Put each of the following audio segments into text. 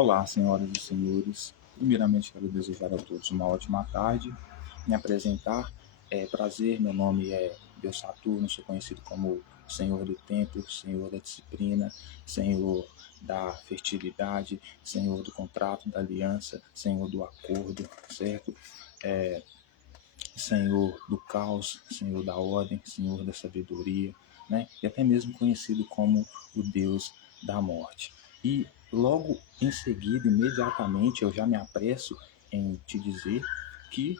Olá, senhoras e senhores. Primeiramente, quero desejar a todos uma ótima tarde. Me apresentar é prazer. Meu nome é Deus Saturno. Sou conhecido como Senhor do Tempo, Senhor da Disciplina, Senhor da Fertilidade, Senhor do Contrato, da Aliança, Senhor do Acordo, certo? Senhor do Caos, Senhor da Ordem, Senhor da Sabedoria, né? E até mesmo conhecido como o Deus da Morte. E logo em seguida, imediatamente, eu já me apresso em te dizer que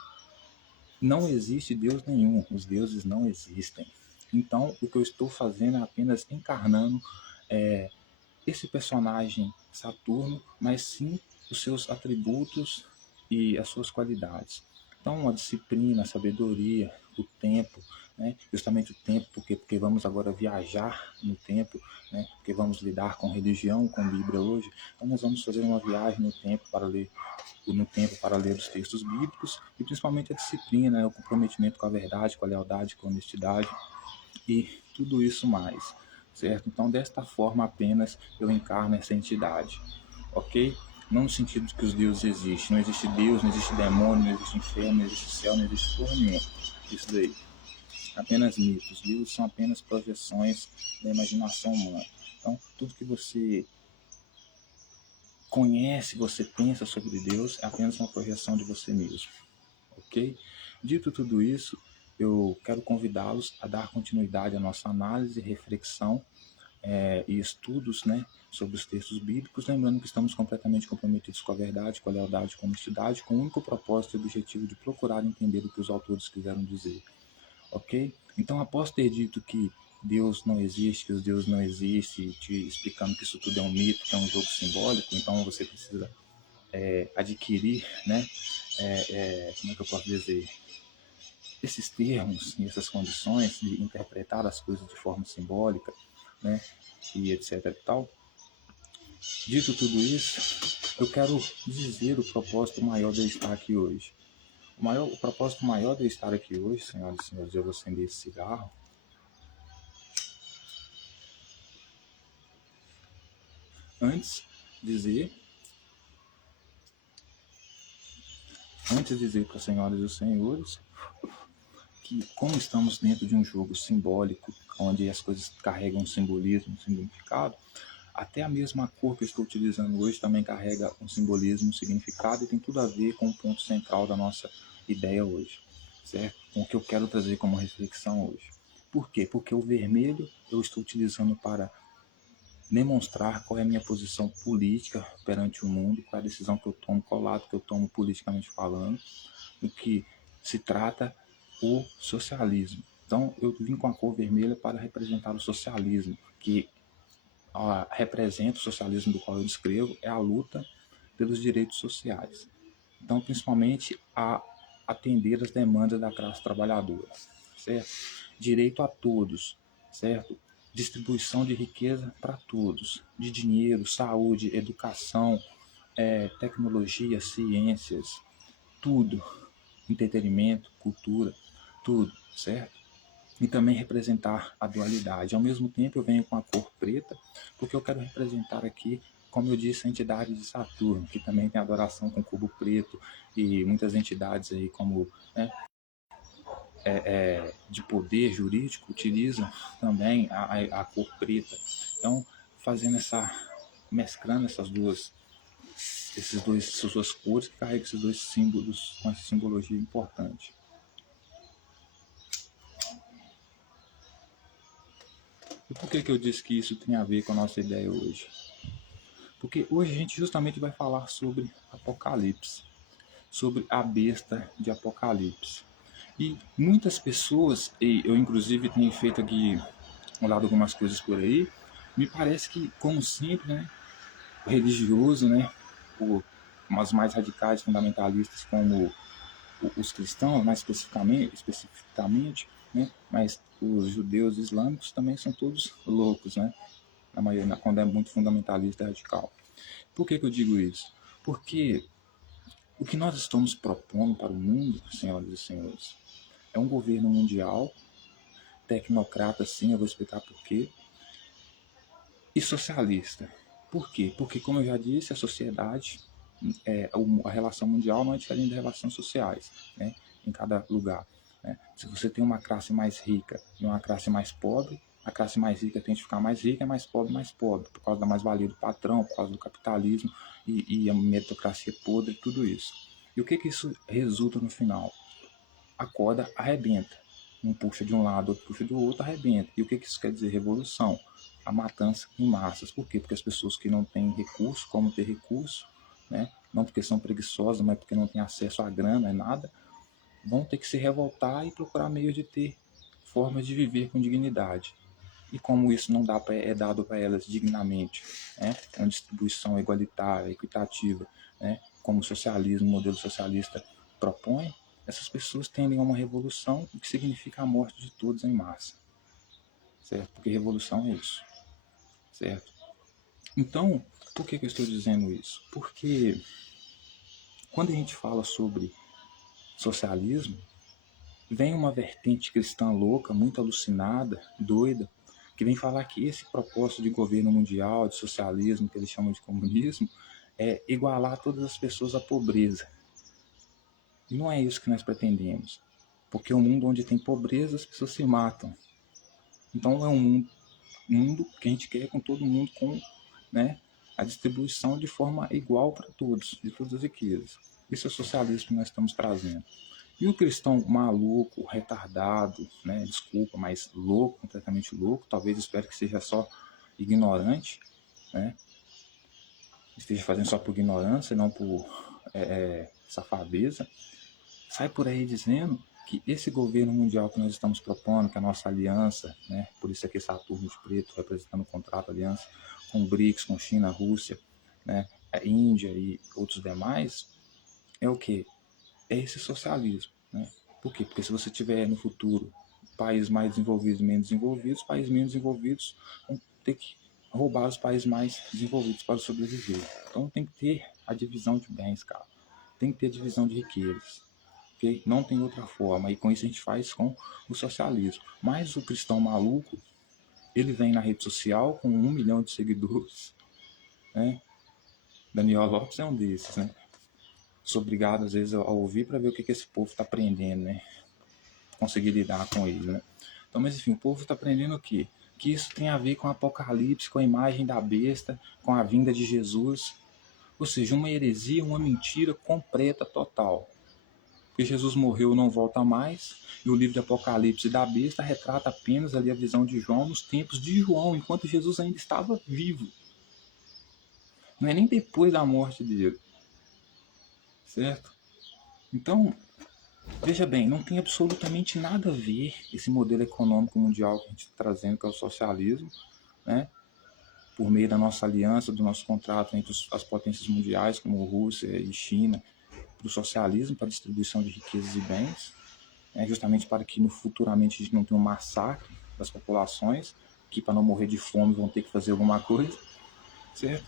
não existe Deus nenhum, os deuses não existem. Então, o que eu estou fazendo é apenas encarnando esse personagem Saturno, mas sim os seus atributos e as suas qualidades. Então, a disciplina, a sabedoria, o tempo, né? Justamente o tempo, porque vamos agora viajar no tempo, né? Porque vamos lidar com religião, com Bíblia hoje. Então, nós vamos fazer uma viagem no tempo para ler os textos bíblicos e principalmente a disciplina, né? O comprometimento com a verdade, com a lealdade, com a honestidade e tudo isso mais, certo? Então, desta forma apenas eu encarno essa entidade, ok? Não no sentido de que os deuses existem, não existe Deus, não existe demônio, não existe inferno, não existe céu, não existe porra nenhuma. Isso daí, apenas mitos. Os deuses são apenas projeções da imaginação humana. Então, tudo que você conhece, você pensa sobre Deus, é apenas uma projeção de você mesmo, ok? Dito tudo isso, eu quero convidá-los a dar continuidade à nossa análise, reflexão e estudos, né, sobre os textos bíblicos, lembrando que estamos completamente comprometidos com a verdade, com a lealdade, com a honestidade, com o único propósito e objetivo de procurar entender o que os autores quiseram dizer, ok? Então, após ter dito que Deus não existe, que os deuses não existem, te explicando que isso tudo é um mito, que é um jogo simbólico, então você precisa adquirir, né, como é que eu posso dizer, esses termos e essas condições de interpretar as coisas de forma simbólica, né, e etc e tal. Dito tudo isso, eu quero dizer o propósito maior de eu estar aqui hoje. O propósito maior de eu estar aqui hoje, senhoras e senhores, eu vou acender esse cigarro. Antes dizer para as senhoras e os senhores que, como estamos dentro de um jogo simbólico, onde as coisas carregam um simbolismo, um significado, até a mesma cor que eu estou utilizando hoje também carrega um simbolismo, um significado e tem tudo a ver com o ponto central da nossa ideia hoje, certo? Com o que eu quero trazer como reflexão hoje. Por quê? Porque o vermelho eu estou utilizando para demonstrar qual é a minha posição política perante o mundo, qual é a decisão que eu tomo, qual lado que eu tomo politicamente falando, do que se trata o socialismo. Então, eu vim com a cor vermelha para representar o socialismo, que representa o socialismo do qual eu descrevo, é a luta pelos direitos sociais. Então, principalmente, a atender as demandas da classe trabalhadora, certo? Direito a todos, certo? Distribuição de riqueza para todos, de dinheiro, saúde, educação, tecnologia, ciências, tudo, entretenimento, cultura, tudo, certo? E também representar a dualidade. Ao mesmo tempo, eu venho com a cor preta, porque eu quero representar aqui, como eu disse, a entidade de Saturno, que também tem adoração com cubo preto, e muitas entidades aí, como, né, de poder jurídico, utilizam também a cor preta. Então, fazendo mesclando essas duas cores que carregam esses dois símbolos com essa simbologia importante. E por que eu disse que isso tem a ver com a nossa ideia hoje? Porque hoje a gente justamente vai falar sobre Apocalipse, sobre a besta de Apocalipse. E muitas pessoas, e eu inclusive tenho feito aqui, olhado algumas coisas por aí, me parece que, como sempre, né, o religioso, né, os mais radicais fundamentalistas como os cristãos, mais especificamente, né, mas os judeus islâmicos também são todos loucos, né, na maioria, quando é muito fundamentalista e radical. Por que eu digo isso? Porque o que nós estamos propondo para o mundo, senhoras e senhores, é um governo mundial, tecnocrata sim, eu vou explicar por quê, e socialista. Por quê? Porque, como eu já disse, a sociedade, a relação mundial não é diferente das relações sociais, né, em cada lugar. Né? Se você tem uma classe mais rica e uma classe mais pobre, a classe mais rica tende a ficar mais rica e mais pobre, por causa da mais-valia do patrão, por causa do capitalismo e a meritocracia podre, tudo isso. E o que isso resulta no final? A corda arrebenta. Um puxa de um lado, outro puxa do outro, arrebenta. E o que isso quer dizer? Revolução. A matança em massas. Por quê? Porque as pessoas que não têm recurso, como ter recurso, né? Não porque são preguiçosas, mas porque não têm acesso à grana, é nada, vão ter que se revoltar e procurar meios de ter formas de viver com dignidade. E como isso não é dado para elas dignamente, né? Uma distribuição igualitária, equitativa, né? Como o socialismo, o modelo socialista propõe, essas pessoas tendem a uma revolução, o que significa a morte de todos em massa, certo? Porque revolução é isso, certo? Então, por que eu estou dizendo isso? Porque quando a gente fala sobre socialismo, vem uma vertente cristã louca, muito alucinada, doida, que vem falar que esse propósito de governo mundial, de socialismo, que eles chamam de comunismo, é igualar todas as pessoas à pobreza. E não é isso que nós pretendemos. Porque é um mundo onde tem pobreza, as pessoas se matam. Então é um mundo que a gente quer com todo mundo, com, né, a distribuição de forma igual para todos, de todas as riquezas. Isso é o socialismo que nós estamos trazendo. E o cristão maluco, retardado, né, desculpa, mas louco, completamente louco, talvez espero que seja só ignorante, né, esteja fazendo só por ignorância, não por safadeza, sai por aí dizendo que esse governo mundial que nós estamos propondo, que é a nossa aliança, né, por isso aqui Saturno de preto representando o contrato, aliança com o BRICS, com China, Rússia, né, a Índia e outros demais, é o que? É esse socialismo. Né? Por quê? Porque se você tiver no futuro países mais desenvolvidos e menos desenvolvidos, países menos desenvolvidos vão ter que roubar os países mais desenvolvidos para sobreviver. Então tem que ter a divisão de bens, cara. Tem que ter a divisão de riquezas. Okay? Não tem outra forma. E com isso a gente faz com o socialismo. Mas o cristão maluco, ele vem na rede social com 1 milhão de seguidores. Né? Daniel Lopes é um desses, né? Sou obrigado às vezes a ouvir para ver o que esse povo está aprendendo, né? Conseguir lidar com ele, né? Então, mas enfim, o povo está aprendendo o quê? Que isso tem a ver com o Apocalipse, com a imagem da besta, com a vinda de Jesus. Ou seja, uma heresia, uma mentira completa, total. Porque Jesus morreu, não volta mais, e o livro de Apocalipse da besta retrata apenas ali a visão de João nos tempos de João, enquanto Jesus ainda estava vivo. Não é nem depois da morte dele. Certo? Então, veja bem, não tem absolutamente nada a ver esse modelo econômico mundial que a gente está trazendo, que é o socialismo, né? Por meio da nossa aliança, do nosso contrato entre as potências mundiais, como Rússia e China, para o socialismo, para a distribuição de riquezas e bens, né? Justamente para que no futuramente a gente não tenha um massacre das populações, que para não morrer de fome vão ter que fazer alguma coisa, certo?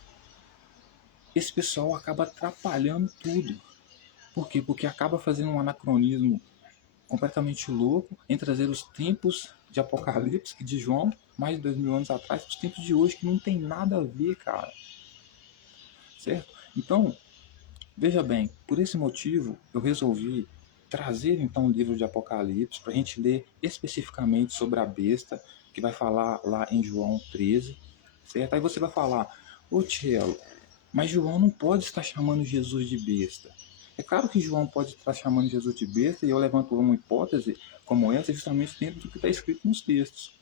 Esse pessoal acaba atrapalhando tudo. Por quê? Porque acaba fazendo um anacronismo completamente louco em trazer os tempos de Apocalipse, de João, mais de 2000 anos atrás, os tempos de hoje, que não tem nada a ver, cara. Certo? Então, veja bem, por esse motivo, eu resolvi trazer então o livro de Apocalipse para a gente ler especificamente sobre a besta, que vai falar lá em João 13, certo? Aí você vai falar, ô Tielo, mas João não pode estar chamando Jesus de besta. É claro que João pode estar chamando Jesus de besta, e eu levanto uma hipótese como essa justamente dentro do que está escrito nos textos.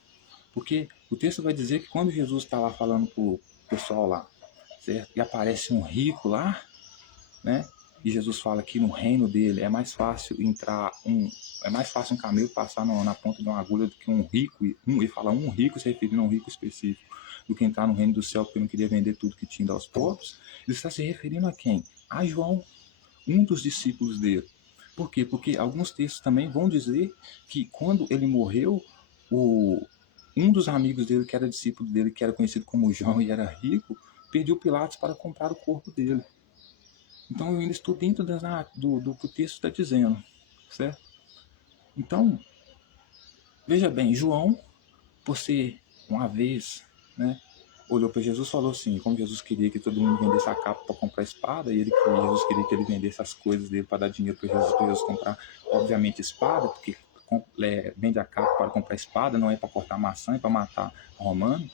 Porque o texto vai dizer que quando Jesus está lá falando para o pessoal lá, certo? E aparece um rico lá, né? E Jesus fala que no reino dele é mais fácil um camelo passar na ponta de uma agulha do que um rico, ele fala um rico se referindo a um rico específico, do que entrar no reino do céu porque não queria vender tudo que tinha aos pobres. Ele está se referindo a quem? A João, um dos discípulos dele. Por quê? Porque alguns textos também vão dizer que quando ele morreu, um dos amigos dele, que era discípulo dele, que era conhecido como João e era rico, pediu Pilatos para comprar o corpo dele. Então eu ainda estou dentro do que o texto está dizendo, certo? Então, veja bem, João, por ser uma vez, né, olhou para Jesus e falou assim, como Jesus queria que todo mundo vendesse a capa para comprar a espada, e Jesus queria que ele vendesse as coisas dele para dar dinheiro para Jesus comprar, obviamente, espada, porque vende a capa para comprar espada, não é para cortar maçã, é para matar romano.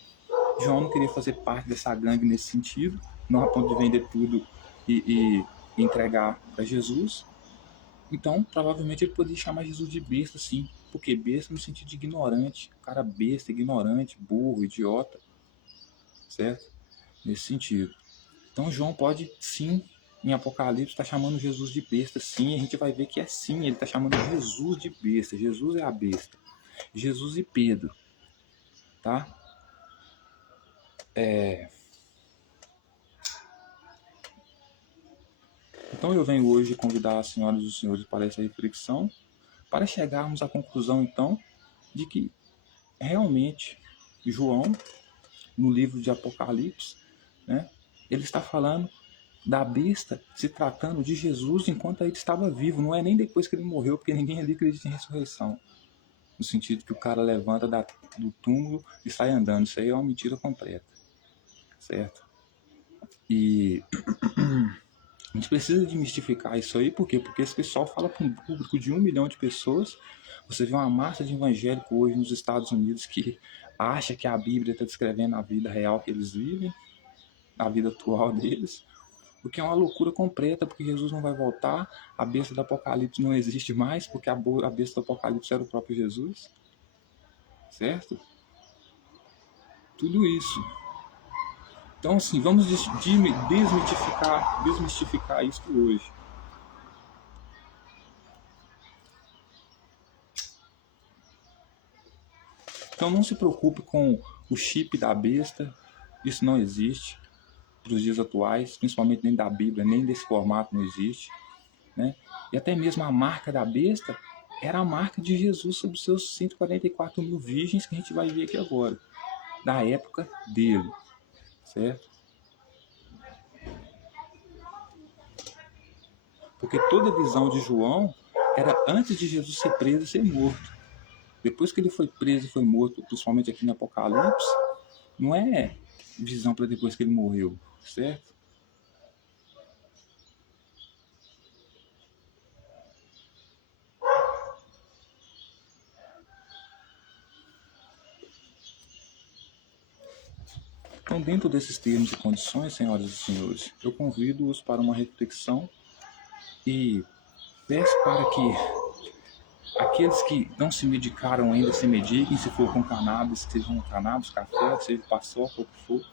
João não queria fazer parte dessa gangue nesse sentido, não a ponto de vender tudo e entregar para Jesus. Então, provavelmente ele poderia chamar Jesus de besta, sim. Porque besta no sentido de ignorante. Cara besta, ignorante, burro, idiota. Certo? Nesse sentido. Então, João pode, sim, em Apocalipse, estar chamando Jesus de besta, sim. A gente vai ver que é sim, ele está chamando Jesus de besta. Jesus é a besta. Jesus e Pedro. Tá? Então, eu venho hoje convidar as senhoras e os senhores para essa reflexão, para chegarmos à conclusão, então, de que realmente João, no livro de Apocalipse, né, ele está falando da besta se tratando de Jesus enquanto ele estava vivo, não é nem depois que ele morreu, porque ninguém ali acredita em ressurreição, no sentido que o cara levanta do túmulo e sai andando. Isso aí é uma mentira completa, certo? E a gente precisa desmistificar isso aí, por quê? Porque esse pessoal fala para um público de 1 milhão de pessoas. Você vê uma massa de evangélico hoje nos Estados Unidos que acha que a Bíblia está descrevendo a vida real que eles vivem, a vida atual deles, o que é uma loucura completa, porque Jesus não vai voltar, a besta do Apocalipse não existe mais, porque a besta do Apocalipse era o próprio Jesus, certo? Tudo isso. Então, assim, vamos desmistificar isso hoje. Então não se preocupe com o chip da besta, isso não existe para os dias atuais, principalmente nem da Bíblia, nem desse formato não existe, né? E até mesmo a marca da besta era a marca de Jesus sobre os seus 144 mil virgens que a gente vai ver aqui agora, da época dele, certo? Porque toda a visão de João era antes de Jesus ser preso e ser morto. Depois que ele foi preso e foi morto, principalmente aqui no Apocalipse, não é visão para depois que ele morreu, certo? Então, dentro desses termos e condições, senhoras e senhores, eu convido-os para uma reflexão e peço para que aqueles que não se medicaram ainda se mediquem, se for com cannabis, sejam cannabis, café, seja paçoca, o que for,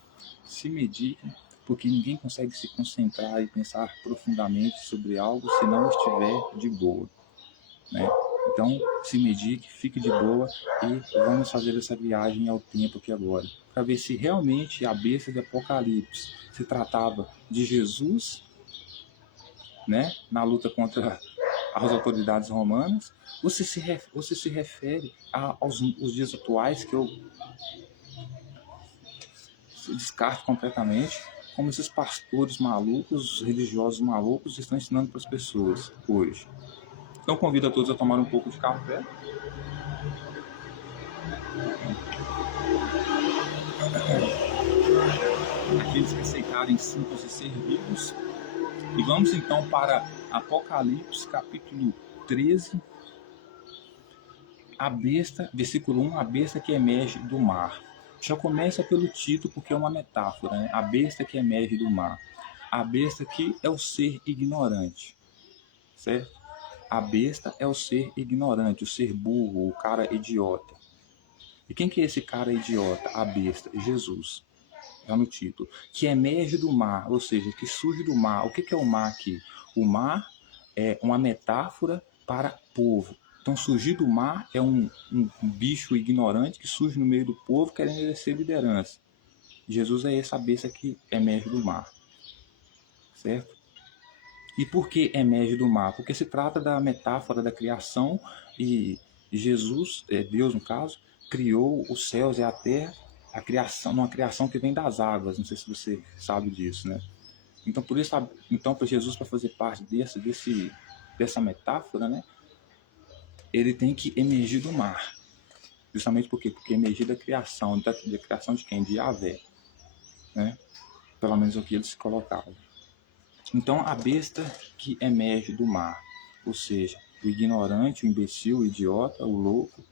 se mediquem, porque ninguém consegue se concentrar e pensar profundamente sobre algo se não estiver de boa, né? Então, se medique, fique de boa e vamos fazer essa viagem ao tempo aqui agora, para ver se realmente a besta de Apocalipse se tratava de Jesus, né, na luta contra as autoridades romanas, ou se se refere aos os dias atuais, que eu descarto completamente, como esses pastores malucos, religiosos malucos, estão ensinando para as pessoas hoje. Então, convido a todos a tomar um pouco de café. Aqueles que aceitarem simples e servidos. E vamos então para Apocalipse, capítulo 13, a besta, versículo 1, a besta que emerge do mar. Já começa pelo título, porque é uma metáfora, né? A besta que emerge do mar. A besta que é o ser ignorante, certo? A besta é o ser ignorante, o ser burro, o cara idiota. E quem que é esse cara idiota? A besta, Jesus. É no título. Que emerge do mar, ou seja, que surge do mar. O que é o mar aqui? O mar é uma metáfora para povo. Então, surgir do mar é um bicho ignorante que surge no meio do povo querendo exercer liderança. Jesus é essa besta que emerge do mar. Certo? E por que emerge do mar? Porque se trata da metáfora da criação e Jesus, Deus no caso, criou os céus e a terra, a criação, uma criação que vem das águas. Não sei se você sabe disso, né? Então, por isso, então para Jesus, para fazer parte dessa metáfora, né, ele tem que emergir do mar. Justamente por quê? Porque emergir da criação de quem? De Yahvé. né? Pelo menos é o que eles colocavam. Então, a besta que emerge do mar, ou seja, o ignorante, o imbecil, o idiota, o louco,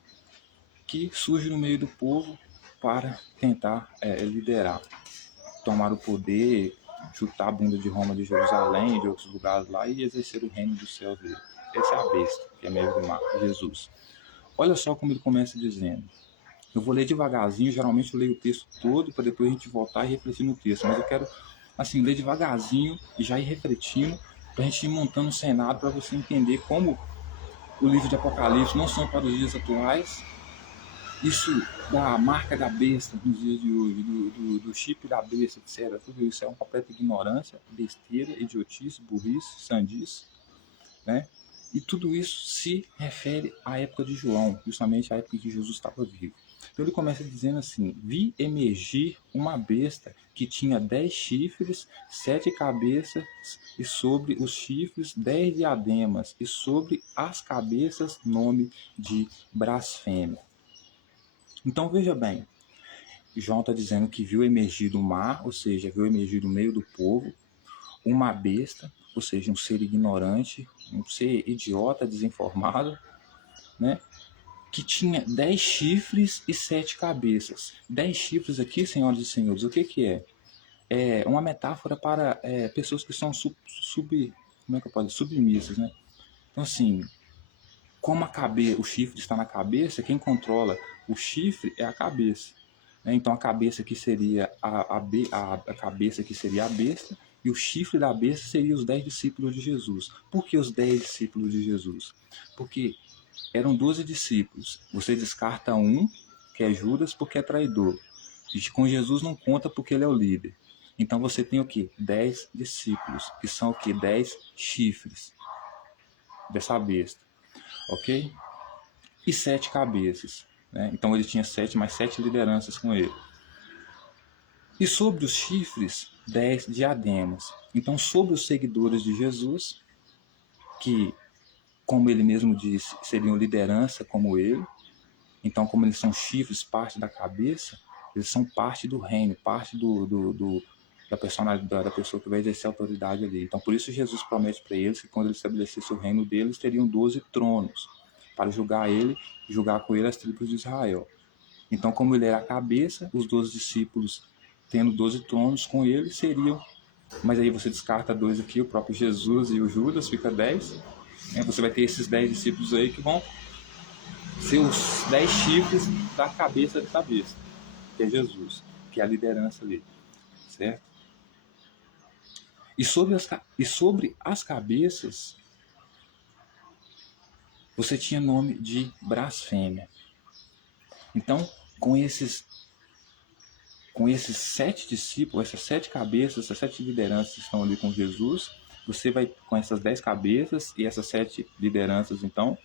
que surge no meio do povo para tentar liderar, tomar o poder, chutar a bunda de Roma, de Jerusalém, de outros lugares lá e exercer o reino dos céus dele. Essa é a besta que emerge do mar, Jesus. Olha só como ele começa dizendo. Eu vou ler devagarzinho, geralmente eu leio o texto todo para depois a gente voltar e refletir no texto, mas eu quero assim ler devagarzinho e já ir refletindo para a gente ir montando um cenário para você entender como o livro de Apocalipse não são para os dias atuais. Isso da marca da besta nos dias de hoje, do chip da besta, etc. Tudo isso é uma completa ignorância, besteira, idiotice, burrice, sandice, né? E tudo isso se refere à época de João, justamente à época em que Jesus estava vivo. Então ele começa dizendo assim: vi emergir uma besta que tinha 10 chifres, 7 cabeças, e sobre os chifres 10 diademas, e sobre as cabeças nome de blasfêmia. Então veja bem, João está dizendo que viu emergir do mar, ou seja, viu emergir do meio do povo, uma besta, ou seja, um ser ignorante, um ser idiota, desinformado, né? Que tinha 10 chifres e 7 cabeças. 10 chifres aqui, senhoras e senhores, o que é? É uma metáfora para pessoas que são como é que eu posso dizer? Submissas, né? Então, assim, como o chifre está na cabeça, quem controla o chifre é a cabeça. Né? Então, a cabeça que seria a cabeça que seria a besta, e o chifre da besta seria os 10 discípulos de Jesus. Por que os 10 discípulos de Jesus? Porque eram 12 discípulos. Você descarta um, que é Judas, porque é traidor. E com Jesus não conta porque ele é o líder. Então você tem o quê? 10 discípulos, que são o quê? 10 chifres dessa besta. Ok? E 7 cabeças. Né? Então ele tinha 7, mais 7 lideranças com ele. E sobre os chifres, 10 diademas. Então, sobre os seguidores de Jesus, que, como ele mesmo disse, seriam liderança como ele. Então, como eles são chifres, parte da cabeça, eles são parte do reino, parte da personalidade da pessoa que vai exercer a autoridade ali. Então, por isso Jesus promete para eles que quando ele estabelecesse o reino deles, teriam 12 tronos para julgar com ele as tribos de Israel. Então, como ele era a cabeça, os 12 discípulos, tendo 12 tronos com ele, seriam... Mas aí você descarta 2 aqui, o próprio Jesus e o Judas, fica 10. Você vai ter esses 10 discípulos aí que vão ser os 10 chifres da cabeça de cabeça, que é Jesus, que é a liderança ali, certo? E sobre as cabeças, você tinha nome de blasfêmia. Então, com esses 7 discípulos, essas 7 cabeças, essas 7 lideranças que estão ali com Jesus, você vai, com essas 10 cabeças e essas 7 lideranças, então,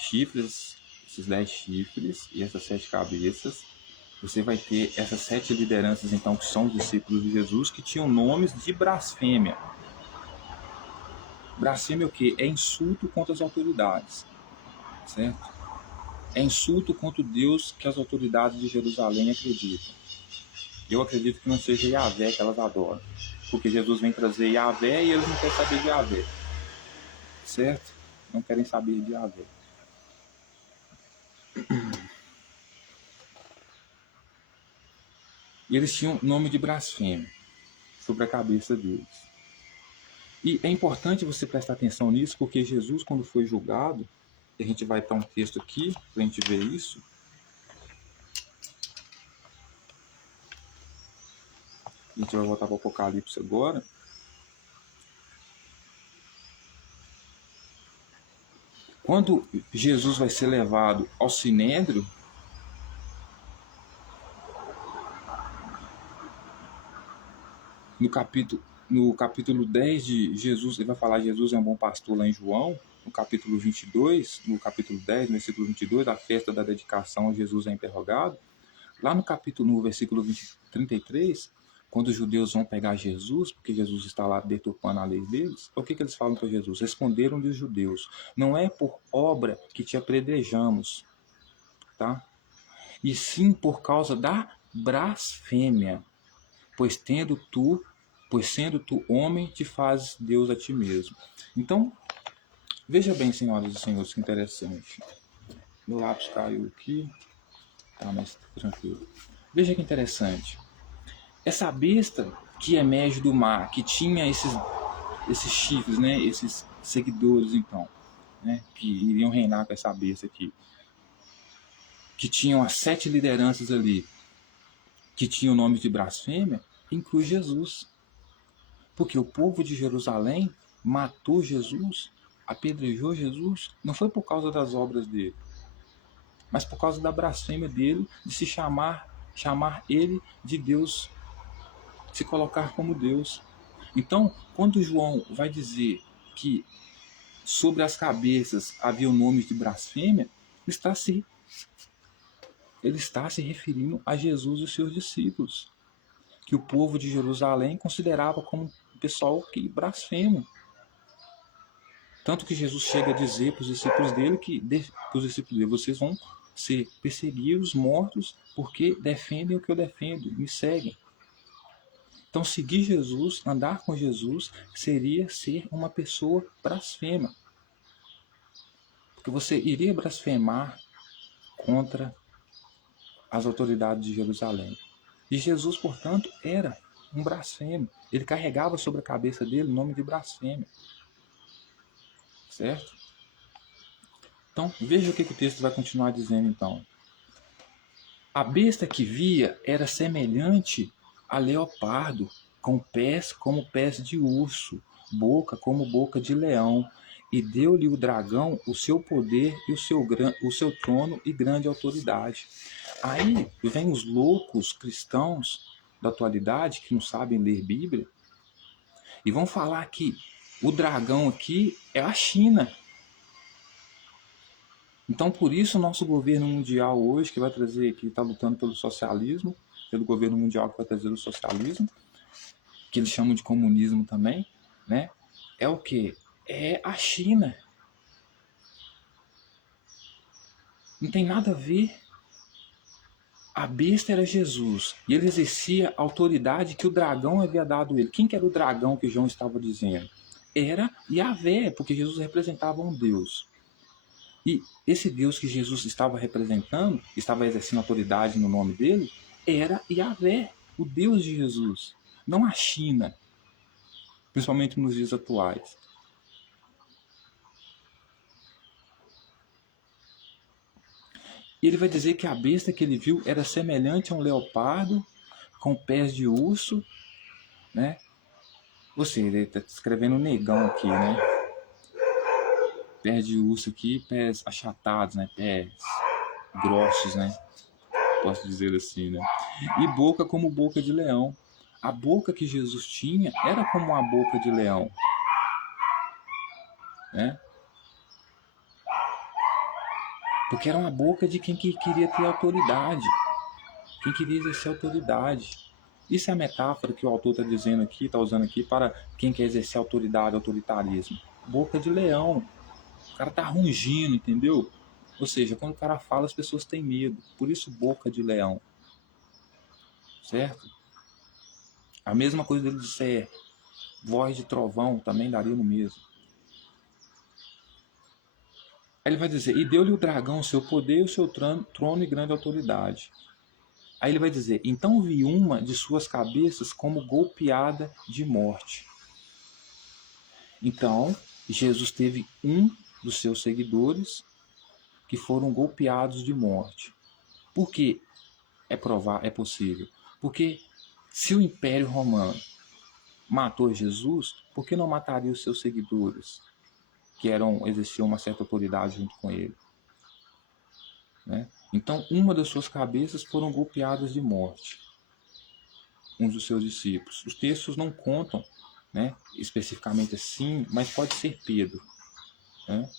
chifres, esses 10 chifres e essas 7 cabeças, você vai ter essas 7 lideranças, então, que são os discípulos de Jesus, que tinham nomes de blasfêmia. Blasfêmia é o quê? É insulto contra as autoridades, certo? É insulto contra o Deus que as autoridades de Jerusalém acreditam. Eu acredito que não seja Yahvé que elas adoram, porque Jesus vem trazer Yahvé e eles não querem saber de Yahvé, certo? Não querem saber de Yahvé. E eles tinham nome de blasfêmia sobre a cabeça deles. E é importante você prestar atenção nisso, porque Jesus, quando foi julgado, a gente vai ter um texto aqui para a gente ver isso. A gente vai voltar para o Apocalipse agora. Quando Jesus vai ser levado ao sinédrio, no capítulo 10 de Jesus, ele vai falar Jesus é um bom pastor lá em João, no capítulo 22, no capítulo 10, no versículo 22, a festa da dedicação, Jesus é interrogado. Lá no versículo 33, quando os judeus vão pegar Jesus, porque Jesus está lá deturpando a lei deles, o que eles falam para Jesus? Responderam-lhe os judeus: não é por obra que te apredejamos, tá? E sim por causa da blasfêmia. Pois sendo tu homem, te fazes Deus a ti mesmo. Então, veja bem, senhoras e senhores, que interessante. Meu lápis caiu aqui, tá mais tranquilo. Veja que interessante. Essa besta que emerge do mar, que tinha esses chifres, né? Esses seguidores, então, né? Que iriam reinar com essa besta aqui. Que tinham as 7 lideranças ali, que tinham o nome de blasfêmia, inclui Jesus. Porque o povo de Jerusalém matou Jesus, apedrejou Jesus, não foi por causa das obras dele, mas por causa da blasfêmia dele, de se chamar ele de Deus, se colocar como Deus. Então, quando João vai dizer que sobre as cabeças havia o nome de blasfêmia, ele está se referindo a Jesus e os seus discípulos, que o povo de Jerusalém considerava como o pessoal que blasfema. Tanto que Jesus chega a dizer para os discípulos dele vocês vão ser perseguidos, mortos, porque defendem o que eu defendo, me seguem. Então, seguir Jesus, andar com Jesus, seria ser uma pessoa blasfema. Porque você iria blasfemar contra as autoridades de Jerusalém. E Jesus, portanto, era um blasfemo. Ele carregava sobre a cabeça dele o nome de blasfêmia. Certo? Então, veja o que o texto vai continuar dizendo, então. A besta que via era semelhante a leopardo, com pés como pés de urso, boca como boca de leão, e deu-lhe o dragão o seu poder e o seu trono e grande autoridade. Aí vem os loucos cristãos da atualidade, que não sabem ler Bíblia, e vão falar que o dragão aqui é a China. Então, por isso, o nosso governo mundial hoje, que vai trazer, que está lutando pelo socialismo, pelo governo mundial que vai trazer o socialismo, que eles chamam de comunismo também, né? É o quê? É a China. Não tem nada a ver. A besta era Jesus, e ele exercia a autoridade que o dragão havia dado a ele. Quem que era o dragão que João estava dizendo? Era Yahvé, porque Jesus representava um Deus. E esse Deus que Jesus estava representando, estava exercendo autoridade no nome dele, era Yahvé, o Deus de Jesus, não a China, principalmente nos dias atuais. E ele vai dizer que a besta que ele viu era semelhante a um leopardo, com pés de urso, né? Ou seja, ele está escrevendo negão aqui, né? Pés de urso aqui, pés achatados, né? Pés grossos, né? Posso dizer assim, né? E boca como boca de leão. A boca que Jesus tinha era como uma boca de leão, né? Porque era uma boca de quem queria ter autoridade, quem queria exercer autoridade. Isso é a metáfora que o autor está dizendo aqui, está usando aqui para quem quer exercer autoridade, autoritarismo. Boca de leão. O cara tá rungindo, entendeu? Ou seja, quando o cara fala, as pessoas têm medo. Por isso, boca de leão. Certo? A mesma coisa dele disser voz de trovão, também daria no mesmo. Aí ele vai dizer, e deu-lhe o dragão o seu poder, o seu trono e grande autoridade. Aí ele vai dizer, então vi uma de suas cabeças como golpeada de morte. Então, Jesus teve um dos seus seguidores que foram golpeados de morte. Por que é possível? Porque se o Império Romano matou Jesus, por que não mataria os seus seguidores, que exerciam uma certa autoridade junto com ele? Né? Então, uma das suas cabeças foram golpeadas de morte, um dos seus discípulos. Os textos não contam, né, especificamente assim, mas pode ser Pedro, né?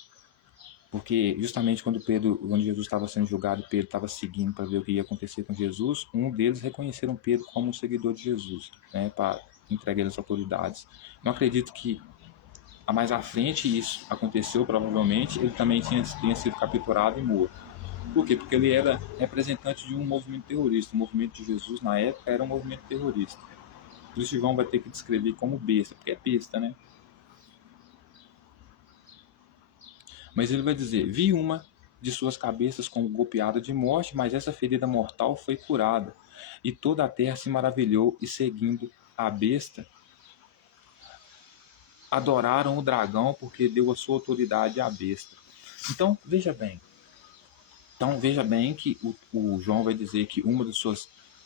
Porque justamente quando Jesus estava sendo julgado, Pedro estava seguindo para ver o que ia acontecer com Jesus, um deles reconheceram Pedro como um seguidor de Jesus, né, para entregar ele às autoridades. Não acredito que mais à frente isso aconteceu, provavelmente, ele também tinha sido capturado e morto. Por quê? Porque ele era representante de um movimento terrorista. O movimento de Jesus, na época, era um movimento terrorista. Por isso João vai ter que descrever como besta, porque é besta, né? Mas ele vai dizer: vi uma de suas cabeças como golpeada de morte, mas essa ferida mortal foi curada. E toda a terra se maravilhou, e seguindo a besta, adoraram o dragão, porque deu a sua autoridade à besta. Então, veja bem. Que o João vai dizer que uma dos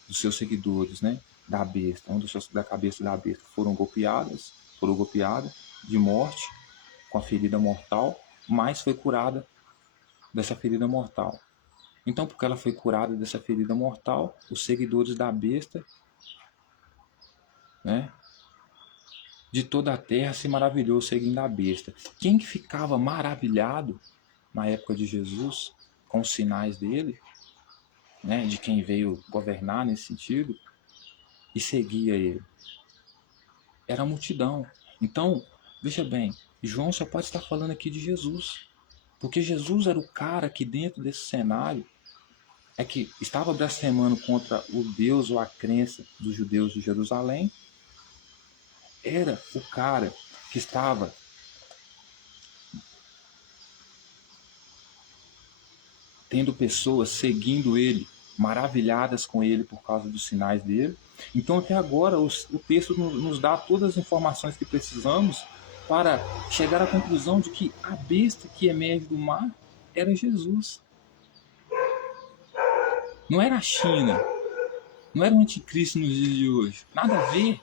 seus seguidores, né, da besta, da cabeça da besta, foram golpeadas de morte, com a ferida mortal, mas foi curada dessa ferida mortal. Então, porque ela foi curada dessa ferida mortal, os seguidores da besta, né, de toda a terra se maravilhou seguindo a besta. Quem que ficava maravilhado na época de Jesus com os sinais dele, né, de quem veio governar nesse sentido, e seguia ele? Era a multidão. Então, veja bem, João só pode estar falando aqui de Jesus, porque Jesus era o cara que dentro desse cenário é que estava blasfemando contra o Deus ou a crença dos judeus de Jerusalém, era o cara que estava tendo pessoas seguindo ele, maravilhadas com ele por causa dos sinais dele. Então, até agora, o texto nos dá todas as informações que precisamos para chegar à conclusão de que a besta que emerge do mar era Jesus. Não era a China, não era o anticristo nos dias de hoje. Nada a ver.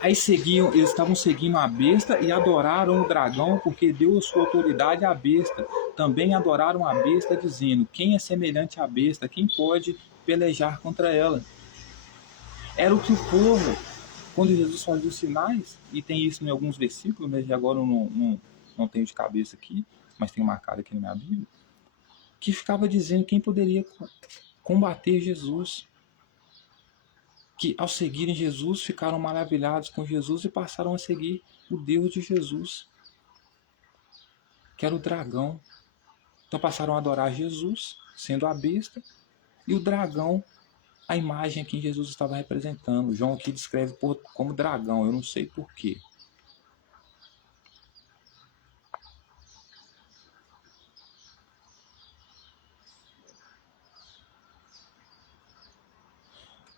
Aí eles estavam seguindo a besta e adoraram o dragão, porque deu a sua autoridade à besta. Também adoraram a besta, dizendo: quem é semelhante à besta? Quem pode pelejar contra ela? Era o que o povo, quando Jesus fazia os sinais, e tem isso em alguns versículos, mas agora eu não tenho de cabeça aqui, mas tem marcado aqui na minha Bíblia, que ficava dizendo quem poderia combater Jesus. Que ao seguirem Jesus ficaram maravilhados com Jesus e passaram a seguir o Deus de Jesus, que era o dragão. Então passaram a adorar Jesus, sendo a besta, e o dragão, a imagem que Jesus estava representando. João aqui descreve como dragão, eu não sei porquê.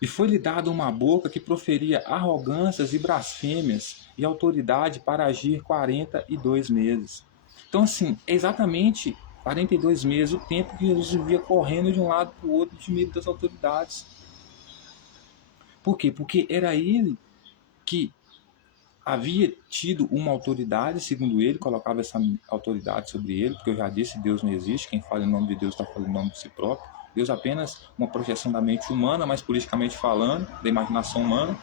E foi-lhe dada uma boca que proferia arrogâncias e blasfêmias, e autoridade para agir 42 meses. Então, assim, é exatamente 42 meses o tempo que Jesus vivia correndo de um lado para o outro de medo das autoridades. Por quê? Porque era ele que havia tido uma autoridade, segundo ele, colocava essa autoridade sobre ele, porque eu já disse, Deus não existe, quem fala em nome de Deus está falando em nome de si próprio. Deus é apenas uma projeção da mente humana, mas politicamente falando, da imaginação humana,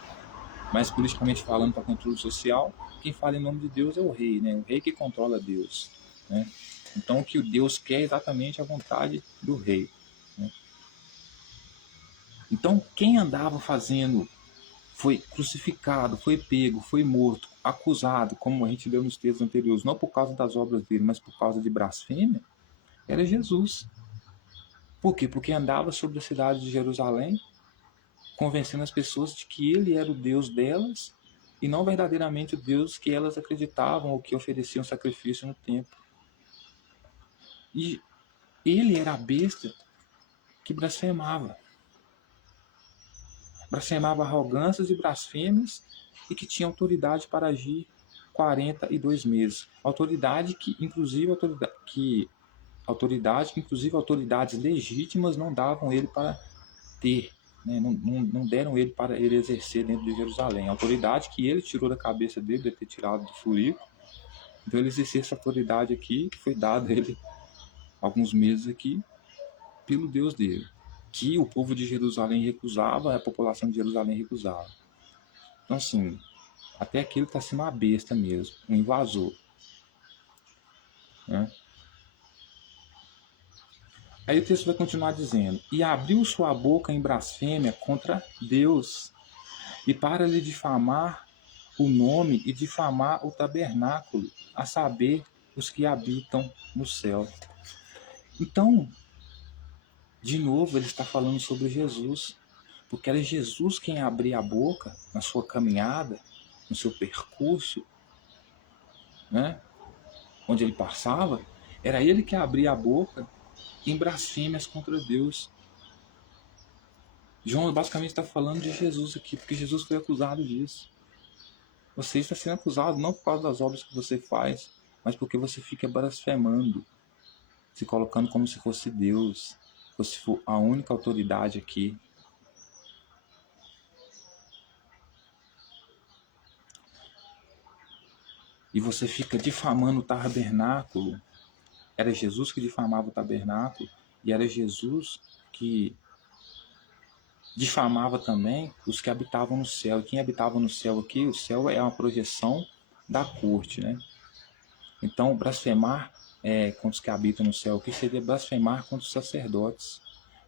mas politicamente falando para controle social. Quem fala em nome de Deus é o rei, né? O rei que controla Deus, né? Então o que Deus quer é exatamente a vontade do rei, né? Então quem andava fazendo, foi crucificado, foi pego, foi morto, acusado, como a gente leu nos textos anteriores, não por causa das obras dele, mas por causa de blasfêmia, era Jesus. Por quê? Porque andava sobre a cidade de Jerusalém, convencendo as pessoas de que ele era o Deus delas e não verdadeiramente o Deus que elas acreditavam ou que ofereciam sacrifício no templo. E ele era a besta que blasfemava arrogâncias e blasfêmias, e que tinha autoridade para agir 42 meses. Autoridade que, inclusive, autoridades legítimas não davam ele para ter, né? Não deram ele para ele exercer dentro de Jerusalém. A autoridade que ele tirou da cabeça dele, de ter tirado do furico. Então ele exercia essa autoridade aqui, que foi dada a ele alguns meses aqui, pelo Deus dele, que o povo de Jerusalém recusava, a população de Jerusalém recusava. Então, assim, até aquilo está sendo uma besta mesmo, um invasor, né? Aí o texto vai continuar dizendo: e abriu sua boca em blasfêmia contra Deus, e para lhe difamar o nome e difamar o tabernáculo, a saber, os que habitam no céu. Então, De novo, ele está falando sobre Jesus, porque era Jesus quem abria a boca na sua caminhada, no seu percurso, né? Onde ele passava, era ele que abria a boca em blasfêmias contra Deus. João basicamente está falando de Jesus aqui, porque Jesus foi acusado disso. Você está sendo acusado não por causa das obras que você faz, mas porque você fica blasfemando, se colocando como se fosse Deus, fosse a única autoridade aqui. E você fica difamando o tabernáculo. Era Jesus que difamava o tabernáculo, e era Jesus que difamava também os que habitavam no céu. E quem habitava no céu aqui, o céu é uma projeção da corte, né? Então, blasfemar contra os que habitam no céu aqui seria blasfemar contra os sacerdotes,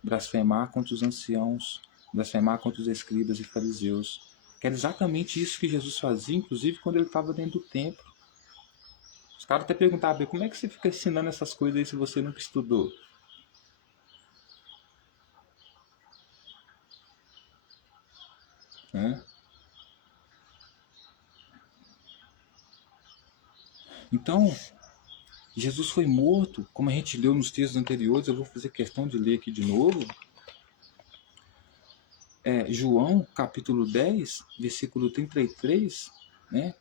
blasfemar contra os anciãos, blasfemar contra os escribas e fariseus. Que era exatamente isso que Jesus fazia, inclusive quando ele estava dentro do templo. Os caras até perguntavam, como é que você fica ensinando essas coisas aí se você nunca estudou? Né? Então, Jesus foi morto, como a gente leu nos textos anteriores, eu vou fazer questão de ler aqui de novo. João, capítulo 10, versículo 33, né?